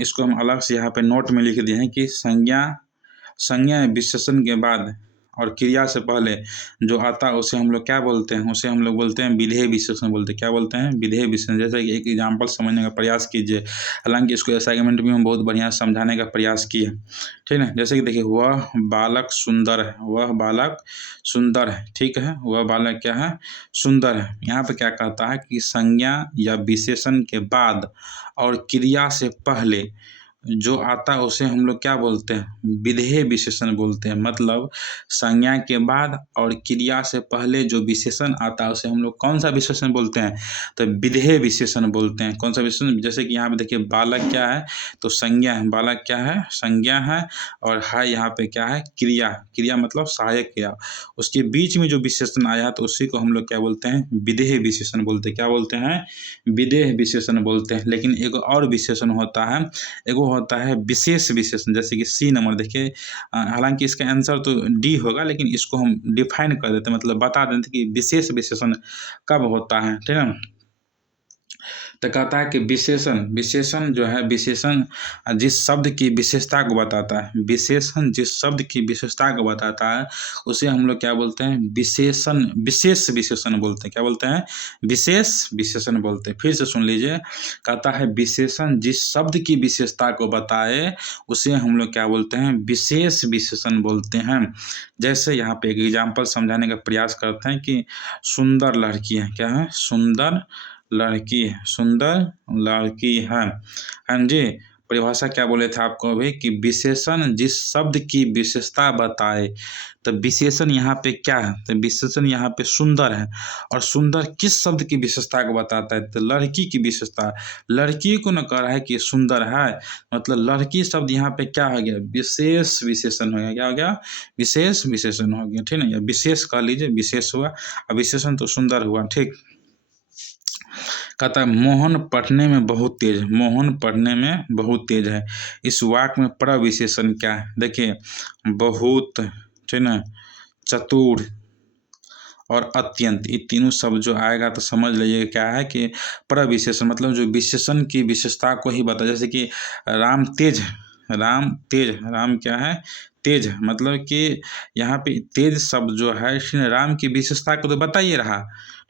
इसको हम अलग से यहाँ पे नोट में लिख दिए हैं कि संज्ञा विशेषण के बाद और क्रिया से पहले जो आता है उसे हम लोग क्या बोलते हैं? उसे हम लोग बोलते हैं विधेय विशेषण बोलते हैं। क्या बोलते हैं? विधेय विशेषण। जैसे कि एक एग्जाम्पल समझने का प्रयास कीजिए, हालांकि इसको असाइनमेंट में हम बहुत बढ़िया समझाने का प्रयास किए, ठीक है। जैसे कि देखिए, वह बालक सुंदर है, वह बालक सुंदर है, ठीक है। वह बालक क्या है? सुंदर है। यहाँ पे क्या कहता है कि संज्ञा या विशेषण के बाद और क्रिया से पहले जो आता है उसे हम लोग क्या बोलते हैं? विधेय विशेषण बोलते हैं। मतलब संज्ञा के बाद और क्रिया से पहले जो विशेषण आता है उसे हम लोग कौन सा विशेषण बोलते हैं? तो विधेय विशेषण बोलते हैं। कौन सा विशेषण? जैसे कि यहाँ पे देखिए, बालक क्या है? तो संज्ञा है। बालक क्या है? संज्ञा है। और है यहाँ पे क्या है? क्रिया। क्रिया मतलब सहायक क्रिया। उसके बीच में जो विशेषण आया तो उसी को हम लोग क्या बोलते हैं? विधेय विशेषण बोलते हैं। क्या बोलते हैं? विधेय विशेषण बोलते हैं। लेकिन एक और विशेषण होता है, एगो होता है विशेष विशेषण। जैसे कि सी नंबर देखिए, हालांकि इसका आंसर तो डी होगा, लेकिन इसको हम डिफाइन कर देते हैं, मतलब बता देते हैं कि विशेष विशेषण कब होता है, ठीक है। तो कहता है कि विशेषण जो है, विशेषण जिस शब्द की विशेषता को बताता है, विशेषण जिस शब्द की विशेषता को बताता है उसे हम लोग क्या बोलते हैं? विशेष विशेषण बोलते हैं। क्या बोलते हैं? विशेष विशेषण बोलते हैं। फिर से सुन लीजिए, कहता है विशेषण जिस शब्द की विशेषता को बताए उसे हम लोग क्या बोलते हैं? विशेष विशेषण बोलते हैं। जैसे यहाँ पे एक एग्जाम्पल समझाने का प्रयास करते हैं कि सुंदर लड़की है। क्या है? सुंदर लड़की है, सुंदर लड़की है। हाँ जी, परिभाषा क्या बोले थे आपको अभी कि विशेषण जिस शब्द की विशेषता बताए। तो विशेषण यहाँ पे क्या है? तो विशेषण यहाँ पे सुंदर है। और सुंदर किस शब्द की विशेषता को बताता है? तो लड़की की विशेषता। लड़की को न कह रहा है कि सुंदर है, मतलब लड़की शब्द यहाँ पे क्या हो गया? विशेष विशेषण हो गया। क्या हो गया? विशेष विशेषण हो गया, ठीक है। या विशेष कह लीजिए, विशेष हुआ, और विशेषण तो सुंदर हुआ, ठीक। कहता है मोहन पढ़ने में बहुत तेज है। मोहन पढ़ने में बहुत तेज है। इस वाक्य में प्रविशेषण क्या है? देखिए, बहुत, ठीक ना, चतुर और अत्यंत, ये तीनों शब्द जो आएगा तो समझ लीजिए क्या है कि प्रविशेषण, मतलब जो विशेषण की विशेषता को ही बता। जैसे कि राम तेज है, राम क्या है? तेज है। मतलब कि यहाँ पे तेज शब्द जो है इसने राम की विशेषता को तो बता ही रहा,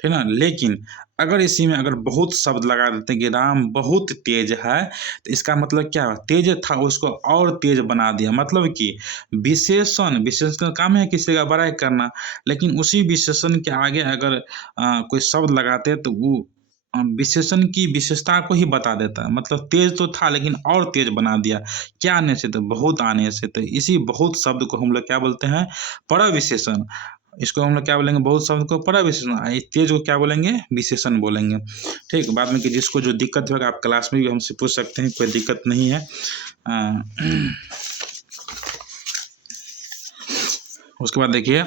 ठीक ना। लेकिन अगर इसी में अगर बहुत शब्द लगा देते हैं कि राम बहुत तेज है, तो इसका मतलब क्या? तेज था उसको और तेज बना दिया। मतलब कि विशेषण का काम है किसी का बड़ाई करना, लेकिन उसी विशेषण के आगे अगर कोई शब्द लगाते हैं तो वो विशेषण की विशेषता को ही बता देता है। मतलब तेज तो था लेकिन और तेज बना दिया। क्या आने से? तो बहुत आने से। तो इसी बहुत शब्द को हम लोग क्या बोलते हैं? प्रविशेषण। इसको हम लोग क्या बोलेंगे? बहुत शब्द को प्रविशेषण। तेज को क्या बोलेंगे? विशेषण बोलेंगे, ठीक। बाद में कि जिसको जो दिक्कत होगा आप क्लास में भी हमसे पूछ सकते हैं, कोई दिक्कत नहीं है। उसके बाद देखिए,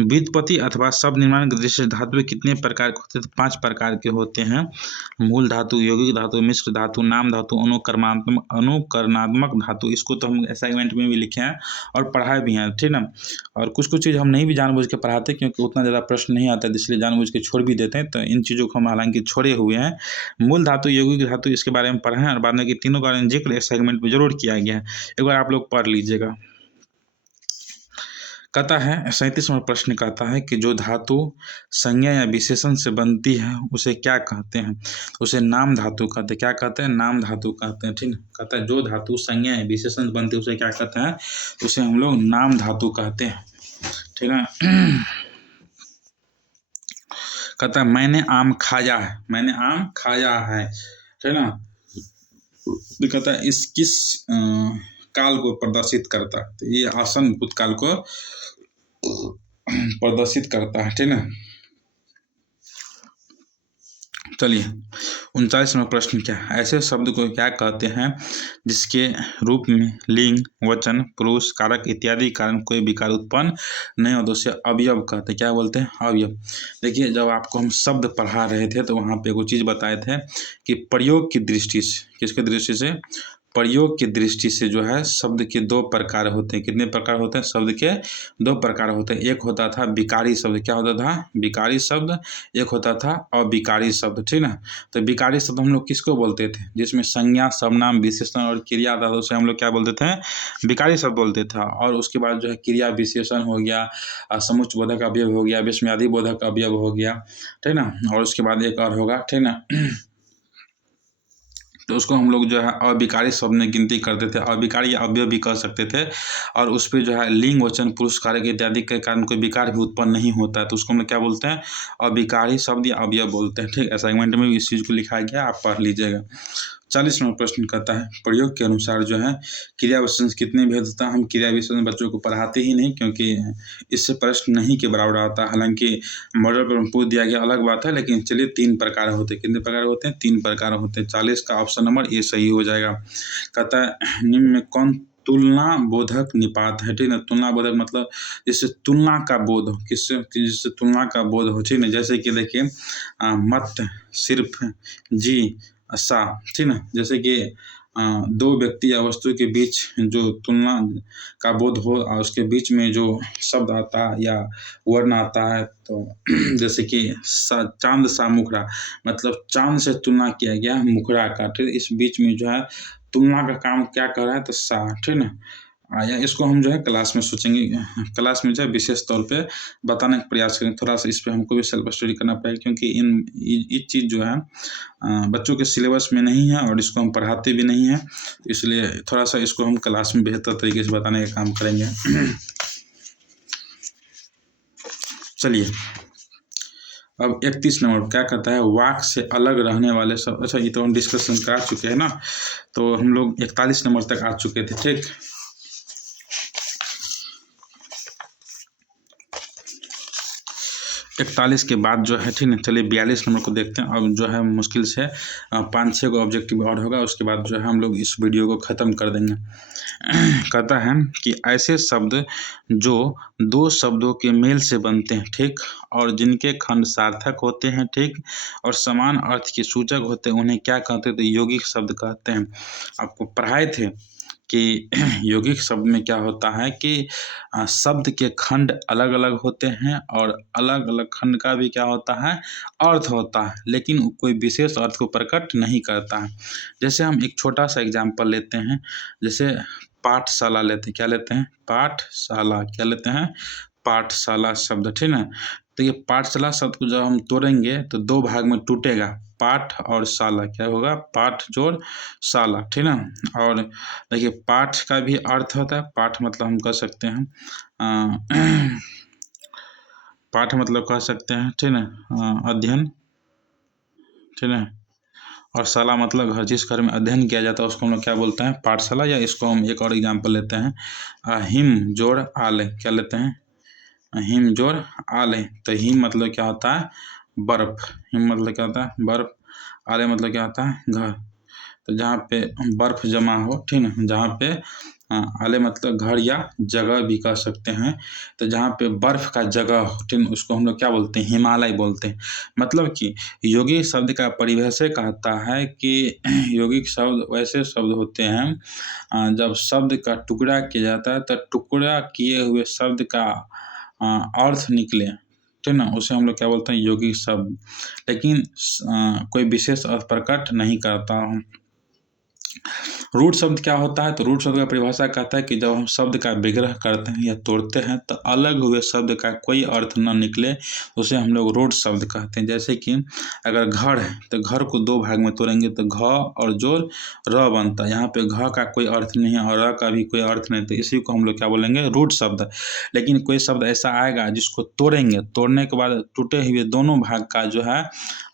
व्युत्पत्ति अथवा शब्द निर्माण के दृष्टि से धातु कितने प्रकार के होते हैं? तो 5 प्रकार के होते हैं। मूल धातु, यौगिक धातु, मिश्र धातु, नाम धातु, अनुकरणात्मक धातु। इसको तो हम असाइनमेंट में भी लिखे हैं और पढ़ाए भी हैं, ठीक ना। और कुछ चीज़ हम नहीं भी जानबूझ के पढ़ाते क्योंकि उतना ज़्यादा प्रश्न नहीं आता है, इसलिए जानबूझ के छोड़ भी देते हैं। तो इन चीज़ों को हम हालांकि छोड़े हुए हैं। मूल धातु, यौगिक धातु, इसके बारे में पढ़े हैं और बाद में कि तीनों का जिक्र असाइनमेंट में जरूर किया गया है। एक बार आप लोग पढ़ लीजिएगा। कहता है 37वां प्रश्न कहता है कि जो धातु संज्ञा या विशेषण से बनती है उसे क्या कहते हैं? उसे नाम धातु कहते हैं। क्या कहते हैं? नाम धातु कहते हैं, ठीक है। कहता है जो धातु संज्ञा या विशेषण से बनती है उसे क्या कहते हैं? उसे हम लोग नाम धातु कहते हैं। ठीक है। कहता है मैंने आम खाया है, मैंने आम खाया है, ठीक है ना। तो कहता है इस किस काल को प्रदर्शित करता है, तो ये आसन भूतकाल को प्रदर्शित करता है, ठीक है ना। चलिए 39वां प्रश्न क्या है, ऐसे शब्द को क्या कहते हैं जिसके रूप में लिंग, वचन, पुरुष, कारक इत्यादि कारण कोई विकार उत्पन्न नहीं हो तो उसे अवयव कहते हैं। क्या बोलते हैं? अवयव। देखिए जब आपको हम शब्द पढ़ा रहे थे तो वहाँ पे वो चीज़ बताए थे कि प्रयोग की दृष्टि से, किसकी दृष्टि से? प्रयोग की दृष्टि से जो है शब्द के दो प्रकार होते हैं। कितने प्रकार होते हैं? शब्द के दो प्रकार होते हैं। एक होता था विकारी शब्द। क्या होता था? विकारी शब्द। एक होता था अविकारी शब्द, ठीक ना। तो विकारी शब्द हम लोग किसको बोलते थे? जिसमें संज्ञा, सर्वनाम, विशेषण और क्रिया था, तो उसे हम लोग क्या बोलते थे? विकारी शब्द बोलते थे। और उसके बाद जो है क्रिया विशेषण हो गया, समुच्चय बोधक अवयव हो गया, विस्मयादि बोधक अवयव हो गया, ठीक ना। और उसके बाद एक और होगा, ठीक ना। तो उसको हम लोग जो है अविकारी शब्द में गिनती करते थे, अविकारी या अवयव भी कह सकते थे। और उस पर जो है लिंग, वचन, पुरुष, कारक इत्यादि के कारण कोई विकार भी उत्पन्न नहीं होता है, तो उसको हम लोग क्या बोलते हैं? अविकारी शब्द या अवयव बोलते हैं, ठीक। असाइनमेंट में भी इस चीज़ को लिखा गया, आप पढ़ लीजिएगा। 40वां प्रश्न कहता है प्रयोग के अनुसार जो है क्रिया विशेषण कितने भेद होता है। हम क्रिया विशेषण बच्चों को पढ़ाते ही नहीं, क्योंकि इससे प्रश्न नहीं के बराबर आता। हालांकि मॉडल पर पूछ दिया गया अलग बात है, लेकिन चलिए 3 प्रकार होते हैं। कितने प्रकार होते हैं? 3 प्रकार होते हैं। 40 का ऑप्शन नंबर ए सही हो जाएगा। कहता है निम्न में कौन तुलना बोधक निपात है, ठीक ना। तुलना बोधक मतलब जिससे तुलना का बोध हो, किससे? जिससे तुलना का बोध हो, ठीक ना। जैसे कि देखिए मत, सिर्फ, जी, सा, ठीक ना। जैसे कि दो व्यक्ति या वस्तु के बीच जो तुलना का बोध हो और उसके बीच में जो शब्द आता है या वर्ण आता है, तो जैसे कि चांद सा मुखड़ा, मतलब चांद से तुलना किया गया मुखड़ा का, ठीक। इस बीच में जो है तुलना का काम क्या कर रहा है? तो सा, ठीक ना। या इसको हम जो है क्लास में सोचेंगे, क्लास में जो है विशेष तौर पे बताने का प्रयास करेंगे। थोड़ा सा इस पे हमको भी सेल्फ स्टडी करना पड़ेगा, क्योंकि ये चीज़ जो है बच्चों के सिलेबस में नहीं है और इसको हम पढ़ाते भी नहीं हैं, इसलिए थोड़ा सा इसको हम क्लास में बेहतर तरीके से बताने का काम करेंगे। चलिए अब 31 नंबर क्या कहता है? वाक से अलग रहने वाले सब। अच्छा ये तो हम डिस्कशन करा चुके हैं ना, तो हम लोग 41 नंबर तक आ चुके थे, ठीक। 41 के बाद जो है, ठीक है। चलिए 42 नंबर को देखते हैं। अब जो है मुश्किल से 5-6 को ऑब्जेक्टिव और होगा, उसके बाद जो है हम लोग इस वीडियो को ख़त्म कर देंगे। कहता है कि ऐसे शब्द जो दो शब्दों के मेल से बनते हैं, ठीक, और जिनके खंड सार्थक होते हैं, ठीक, और समान अर्थ के सूचक होते हैं, उन्हें क्या कहते हैं? तो यौगिक शब्द कहते हैं। आपको पढ़ाए थे कि यौगिक शब्द में क्या होता है कि शब्द के खंड अलग अलग होते हैं और अलग अलग खंड का भी क्या होता है? अर्थ होता है, लेकिन कोई विशेष अर्थ को प्रकट नहीं करता है। जैसे हम एक छोटा सा एग्जाम्पल लेते हैं, जैसे पाठशाला लेते हैं। क्या लेते हैं? पाठशाला। क्या लेते हैं? पाठशाला शब्द, ठीक है। तो ये पाठशाला शब्द को जब हम तोड़ेंगे तो 2 भाग में टूटेगा, पाठ और शाला। क्या होगा? पाठ जोड़ शाला, ठीक ना। और देखिए पाठ का भी अर्थ होता है, पाठ मतलब हम कह सकते हैं पाठ मतलब कह सकते हैं, ठीक ना, अध्ययन, ठीक है। और शाला मतलब घर, जिस घर में अध्ययन किया जाता है उसको हम लोग क्या बोलते हैं? पाठशाला। या इसको हम एक और एग्जाम्पल लेते हैं, हिम जोड़ आले। क्या लेते हैं? हिम जोड़ आले। तो हिम मतलब क्या होता है? बर्फ। हिम मतलब क्या होता है? बर्फ। आले मतलब क्या होता है? घर। तो जहाँ पे बर्फ जमा हो, ठीक ना, जहाँ पे आले मतलब घर या जगह भी कह सकते हैं। तो जहाँ पे बर्फ का जगह हो, ठीक, उसको हम लोग क्या बोलते हैं? हिमालय बोलते हैं। मतलब कि यौगिक शब्द का परिभाषा कहता है कि यौगिक शब्द वैसे शब्द होते हैं जब शब्द का टुकड़ा किया जाता है तो टुकड़ा किए हुए शब्द का अर्थ निकले, ठीक ना, उसे हम लोग क्या बोलते हैं? यौगिक शब्द। लेकिन कोई विशेष अर्थ प्रकट नहीं करता। रूट शब्द क्या होता है? तो रूट शब्द का परिभाषा कहता है कि जब हम शब्द का विग्रह करते हैं या तोड़ते हैं तो अलग हुए शब्द का कोई अर्थ न निकले, उसे हम लोग रूट शब्द कहते हैं। जैसे कि अगर घर है तो घर को दो भाग में तोड़ेंगे तो घ और जोड़ र बनता है। यहाँ पे घ का कोई अर्थ नहीं है और र का भी कोई अर्थ नहीं, तो इसी को हम लोग क्या बोलेंगे? रूट शब्द। लेकिन कोई शब्द ऐसा आएगा जिसको तोड़ेंगे, तोड़ने के बाद टूटे हुए दोनों भाग का जो है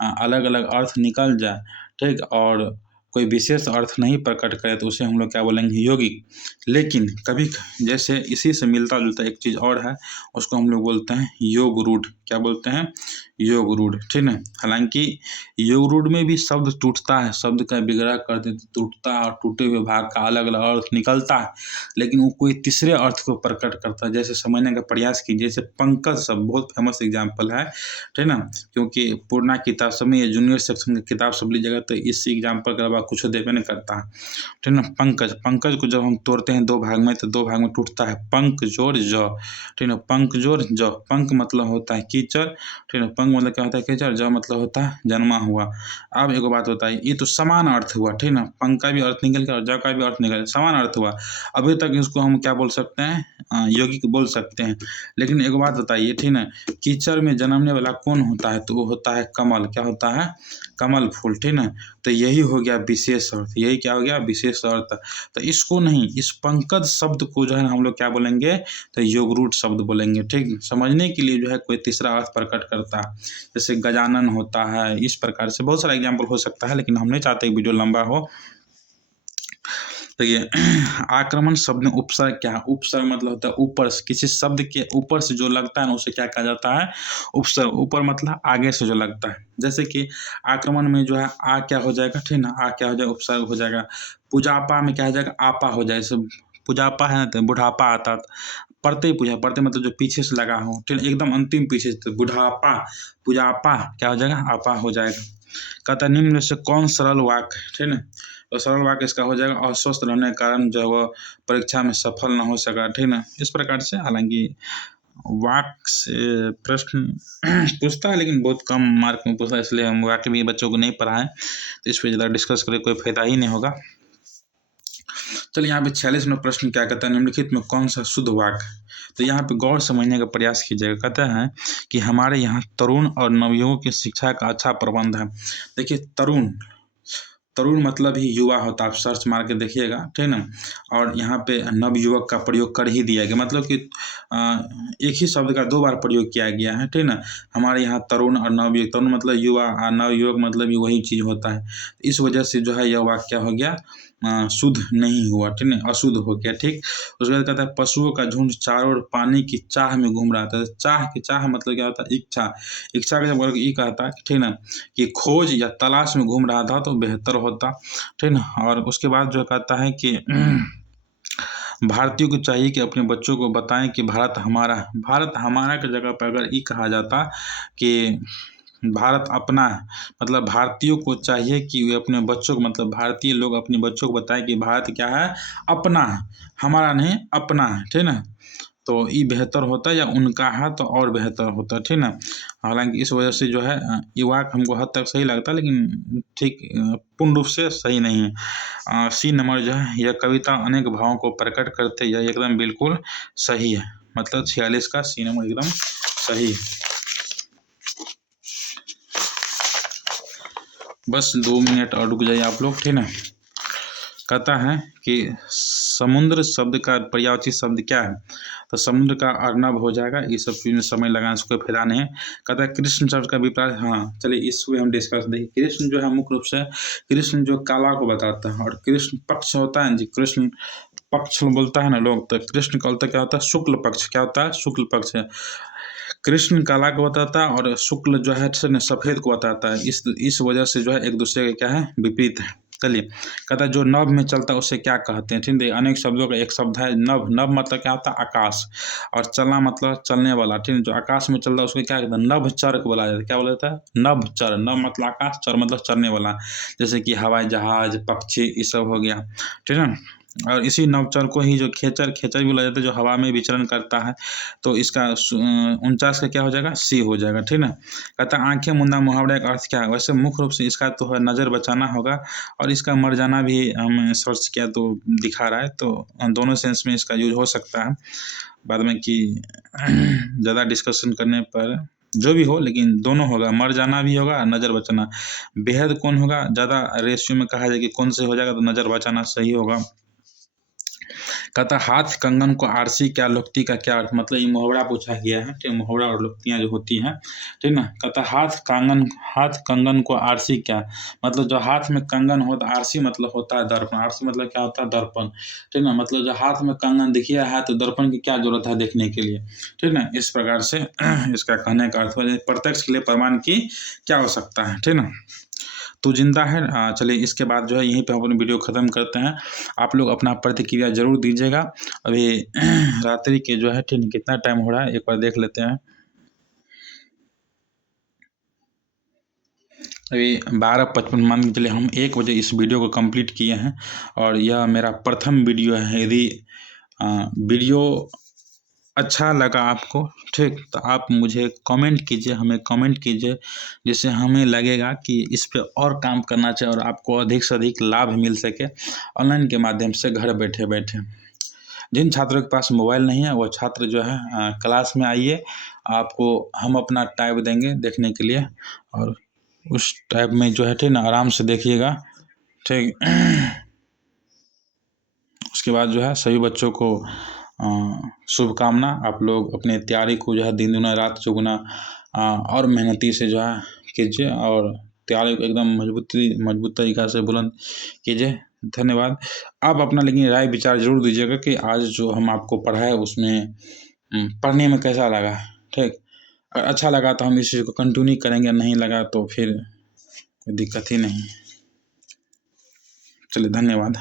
अलग अलग अर्थ निकल जाए, ठीक, और कोई विशेष अर्थ नहीं प्रकट करे, तो उसे हम लोग क्या बोलेंगे? यौगिक। लेकिन कभी जैसे इसी से मिलता जुलता एक चीज़ और है, उसको हम लोग बोलते हैं योग रूढ़। क्या बोलते हैं? योग रूढ़, ठीक है। हालांकि योग रूढ़ में भी शब्द टूटता है, शब्द का विग्रह करते तो टूटता है और टूटे हुए भाग का अलग अलग अर्थ निकलता है, लेकिन वो कोई तीसरे अर्थ को प्रकट करता है। जैसे समझने का प्रयास कीजिए, जैसे पंकज शब्द बहुत फेमस एग्जाम्पल है, ठीक ना, क्योंकि पूर्णा किताब सब में या जूनियर सेक्शन की किताब सब लीजिएगा तो इस एग्जाम्पल के अलावा कुछ देवे नहीं करता है, ठीक ना। पंकज, पंकज को जब हम तोड़ते हैं दो भाग में तो दो भाग में टूटता है पंक जोड़ ज, ठीक ना। पंक जोड़ ज, पंक मतलब होता है कीचड़, ठीक है। पंक मतलब क्या होता है? कीचड़। ज मतलब होता है जन्मा हुआ। अब एक बात बताइए, ये तो समान अर्थ हुआ, ठीक ना। पंक का भी अर्थ निकल गया और ज का भी अर्थ निकल गया, समान अर्थ हुआ। अभी तक इसको हम क्या बोल सकते हैं? यौगिक बोल सकते हैं। लेकिन एक बात बताइए, ठीक ना, कीचड़ में जन्मने वाला कौन होता है? तो वो होता है कमल। क्या होता है? कमल फूल, ठीक ना। तो यही हो गया विशेष अर्थ। यही क्या हो गया? विशेष अर्थ। तो इसको नहीं, इस पंकज शब्द को जो है हम लोग क्या बोलेंगे? तो योगरूट शब्द बोलेंगे, ठीक। समझने के लिए जो है कोई तीसरा अर्थ प्रकट करता है, जैसे गजानन होता है। इस प्रकार से बहुत सारा एग्जाम्पल हो सकता है, लेकिन हम नहीं चाहते वीडियो लंबा हो। तो ये आक्रमण शब्द में उपसर्ग क्या है? उपसर्ग मतलब होता है ऊपर से, किसी शब्द के ऊपर से जो लगता है ना उसे क्या कहा जाता है? उपसर्ग। ऊपर मतलब आगे से जो लगता है। जैसे कि आक्रमण में जो है आ क्या हो जाएगा, ठीक ना, आ क्या हो जाएगा? उपसर्ग हो जाएगा। पुजापा में क्या हो जाएगा? आपा हो जाए। जैसे पुजापा है ना तो बुढ़ापा आता, पड़ते ही पूजा, पड़ते मतलब जो पीछे से लगा हो, ठीक, एकदम अंतिम पीछे से, तो बुढ़ापा, पुजापा क्या हो जाएगा? आपा हो जाएगा। कहता निम्न में से कौन सरल वाक्य, ठीक है, तो सरल वाक्य इसका हो जाएगा अस्वस्थ रहने के कारण जो है वो परीक्षा में सफल ना हो सका, ठीक ना। इस प्रकार से हालांकि वाक्य से प्रश्न पूछता है लेकिन बहुत कम मार्क में पूछता है, इसलिए हम वाक्य भी बच्चों को नहीं पढ़ाएं, तो इस पर ज़्यादा डिस्कस करें कोई फायदा ही नहीं होगा। चलिए यहाँ पे 46 नंबर प्रश्न क्या कहता है? निम्नलिखित में कौन सा शुद्ध वाक्य? तो यहाँ पे गौर समझने का प्रयास कीजिएगा। कहता है कि हमारे यहाँ तरुण और नवयुवकों की शिक्षा का अच्छा प्रबंध है। देखिए तरुण, तरुण मतलब ही युवा होता है, आप सर्च मार के देखिएगा, ठीक ना। और यहाँ पे नवयुवक का प्रयोग कर ही दिया गया, मतलब कि एक ही शब्द का दो बार प्रयोग किया गया है, ठीक ना। हमारे यहाँ तरुण और नवयुवक, तरुण मतलब युवा और नवयुवक मतलब भी वही चीज़ होता है। इस वजह से जो है यह वाक्य हो गया शुद्ध नहीं हुआ, ठीक है, अशुद्ध हो गया, ठीक। उसके बाद कहता है पशुओं का झुंड चारों ओर पानी की चाह में घूम रहा था। चाह की, चाह मतलब क्या होता है? इच्छा। इच्छा का जब वर्ग ये कहता है, ठीक ना, कि खोज या तलाश में घूम रहा था तो बेहतर होता, ठीक ना। और उसके बाद जो कहता है कि भारतीयों को चाहिए कि अपने बच्चों को बताएं कि भारत हमारा है। भारत हमारा की जगह पर अगर ये कहा जाता कि भारत अपना है, मतलब भारतीयों को चाहिए कि वे अपने बच्चों को, मतलब भारतीय लोग अपने बच्चों को बताएं कि भारत क्या है? अपना है, हमारा नहीं अपना है, ठीक ना। तो ये बेहतर होता है, या उनका है तो और बेहतर होता है, ठीक ना। हालांकि इस वजह से जो है ये वाक्य हमको हद तक सही लगता है, लेकिन ठीक पूर्ण रूप से सही नहीं है। सी नंबर जो है, यह कविता अनेक भावों को प्रकट करते, यह एकदम बिल्कुल सही है। मतलब 46 का सी नंबर एकदम सही है। बस 2 मिनट और रुक जाइए आप लोग, ठीक ना। कहता है कि समुद्र शब्द का पर्यायवाची शब्द क्या है? तो समुद्र का अर्नब हो जाएगा। ये सब चीज़ में समय लगाने से कोई फायदा नहीं है। कहता है कृष्ण शब्द का विपरीत, हाँ चलिए इसको हम डिस्कस देखिए। कृष्ण जो है मुख्य रूप से कृष्ण जो काला को बताता है, और कृष्ण पक्ष होता है जी, कृष्ण पक्ष बोलता है ना लोग, तो कृष्ण का क्या होता है? शुक्ल पक्ष। क्या होता है? शुक्ल पक्ष है। कृष्ण काला को बताता है और शुक्ल जो है सफ़ेद को बताता है। इस वजह से जो है एक दूसरे के क्या है? विपरीत है। चलिए कहता है जो नभ में चलता है उसे क्या कहते हैं? ठीक है, अनेक शब्दों का एक शब्द है नभ। नभ मतलब क्या होता है? आकाश। और चलना मतलब चलने वाला, ठीक है, जो आकाश में चलता है उसको क्या कहते हैं? नभचर को बोला जाता है। क्या बोला जाता है? नभचर। नभ मतलब आकाश, चर मतलब चलने वाला, जैसे कि हवाई जहाज, पक्षी, ये सब हो गया, ठीक है। और इसी नवचर को ही जो खेचर खेचर भी बोला जाता है, जो हवा में विचरण करता है, तो इसका 49 का क्या हो जाएगा, सी हो जाएगा, ठीक ना। कहता है आंखें मुंदा मुहावरे का अर्थ क्या है। वैसे मुख्य रूप से इसका तो है नज़र बचाना होगा, और इसका मर जाना भी हमने सर्च किया तो दिखा रहा है, तो दोनों सेंस में इसका यूज हो सकता है बाद में कि ज़्यादा डिस्कशन करने पर जो भी हो, लेकिन दोनों होगा, मर जाना भी होगा, नज़र बचाना। बेहद कौन होगा, ज़्यादा रेशियो में कहा जाए कि कौन से हो जाएगा, तो नज़र बचाना सही होगा। कहता हाथ कंगन को आरसी क्या लुकती का क्या अर्थ, मतलब ये मुहावरा पूछा गया है, ठीक, मुहावरा और लुकतियाँ जो होती हैं, ठीक ना। कहता हाथ कंगन को आरसी क्या, मतलब जो हाथ में कंगन हो तो आरसी मतलब होता है दर्पण, आरसी मतलब क्या होता है, दर्पण, ठीक ना। मतलब जो हाथ में कंगन दिखिया है तो दर्पण की क्या जरूरत है देखने के लिए, ठीक ना। इस प्रकार से इसका कहने का अर्थ हो जाए प्रत्यक्ष के लिए प्रमाण की क्या आवश्यकता है, ठीक ना। तो जिंदा है। चलिए इसके बाद जो है यहीं पे हम अपनी वीडियो ख़त्म करते हैं। आप लोग अपना प्रतिक्रिया ज़रूर दीजिएगा। अभी रात्रि के जो है ठीक कितना टाइम हो रहा है एक बार देख लेते हैं। अभी 12:55 मान के चलिए हम 1 बजे इस वीडियो को कंप्लीट किए हैं, और यह मेरा प्रथम वीडियो है। यदि वीडियो अच्छा लगा आपको, ठीक, तो आप मुझे कमेंट कीजिए, हमें कमेंट कीजिए, जिससे हमें लगेगा कि इस पे और काम करना चाहिए और आपको अधिक से अधिक लाभ मिल सके ऑनलाइन के माध्यम से घर बैठे बैठे। जिन छात्रों के पास मोबाइल नहीं है वो छात्र जो है क्लास में आइए, आपको हम अपना टाइम देंगे देखने के लिए, और उस टाइम में जो है ठीक ना आराम से देखिएगा, ठीक। उसके बाद जो है सभी बच्चों को शुभकामना। आप लोग अपने तैयारी को जो है दिन दुना रात चौगुना और मेहनती से जो है कीजिए, और तैयारी को एकदम मजबूत तरीक़ा से बुलंद कीजिए। धन्यवाद। आप अपना लेकिन राय विचार ज़रूर दीजिएगा कि आज जो हम आपको पढ़ाए उसमें पढ़ने में कैसा लगा, ठीक। अगर अच्छा लगा तो हम इस चीज़ को कंटिन्यू करेंगे, नहीं लगा तो फिर कोई दिक्कत ही नहीं। चलिए धन्यवाद।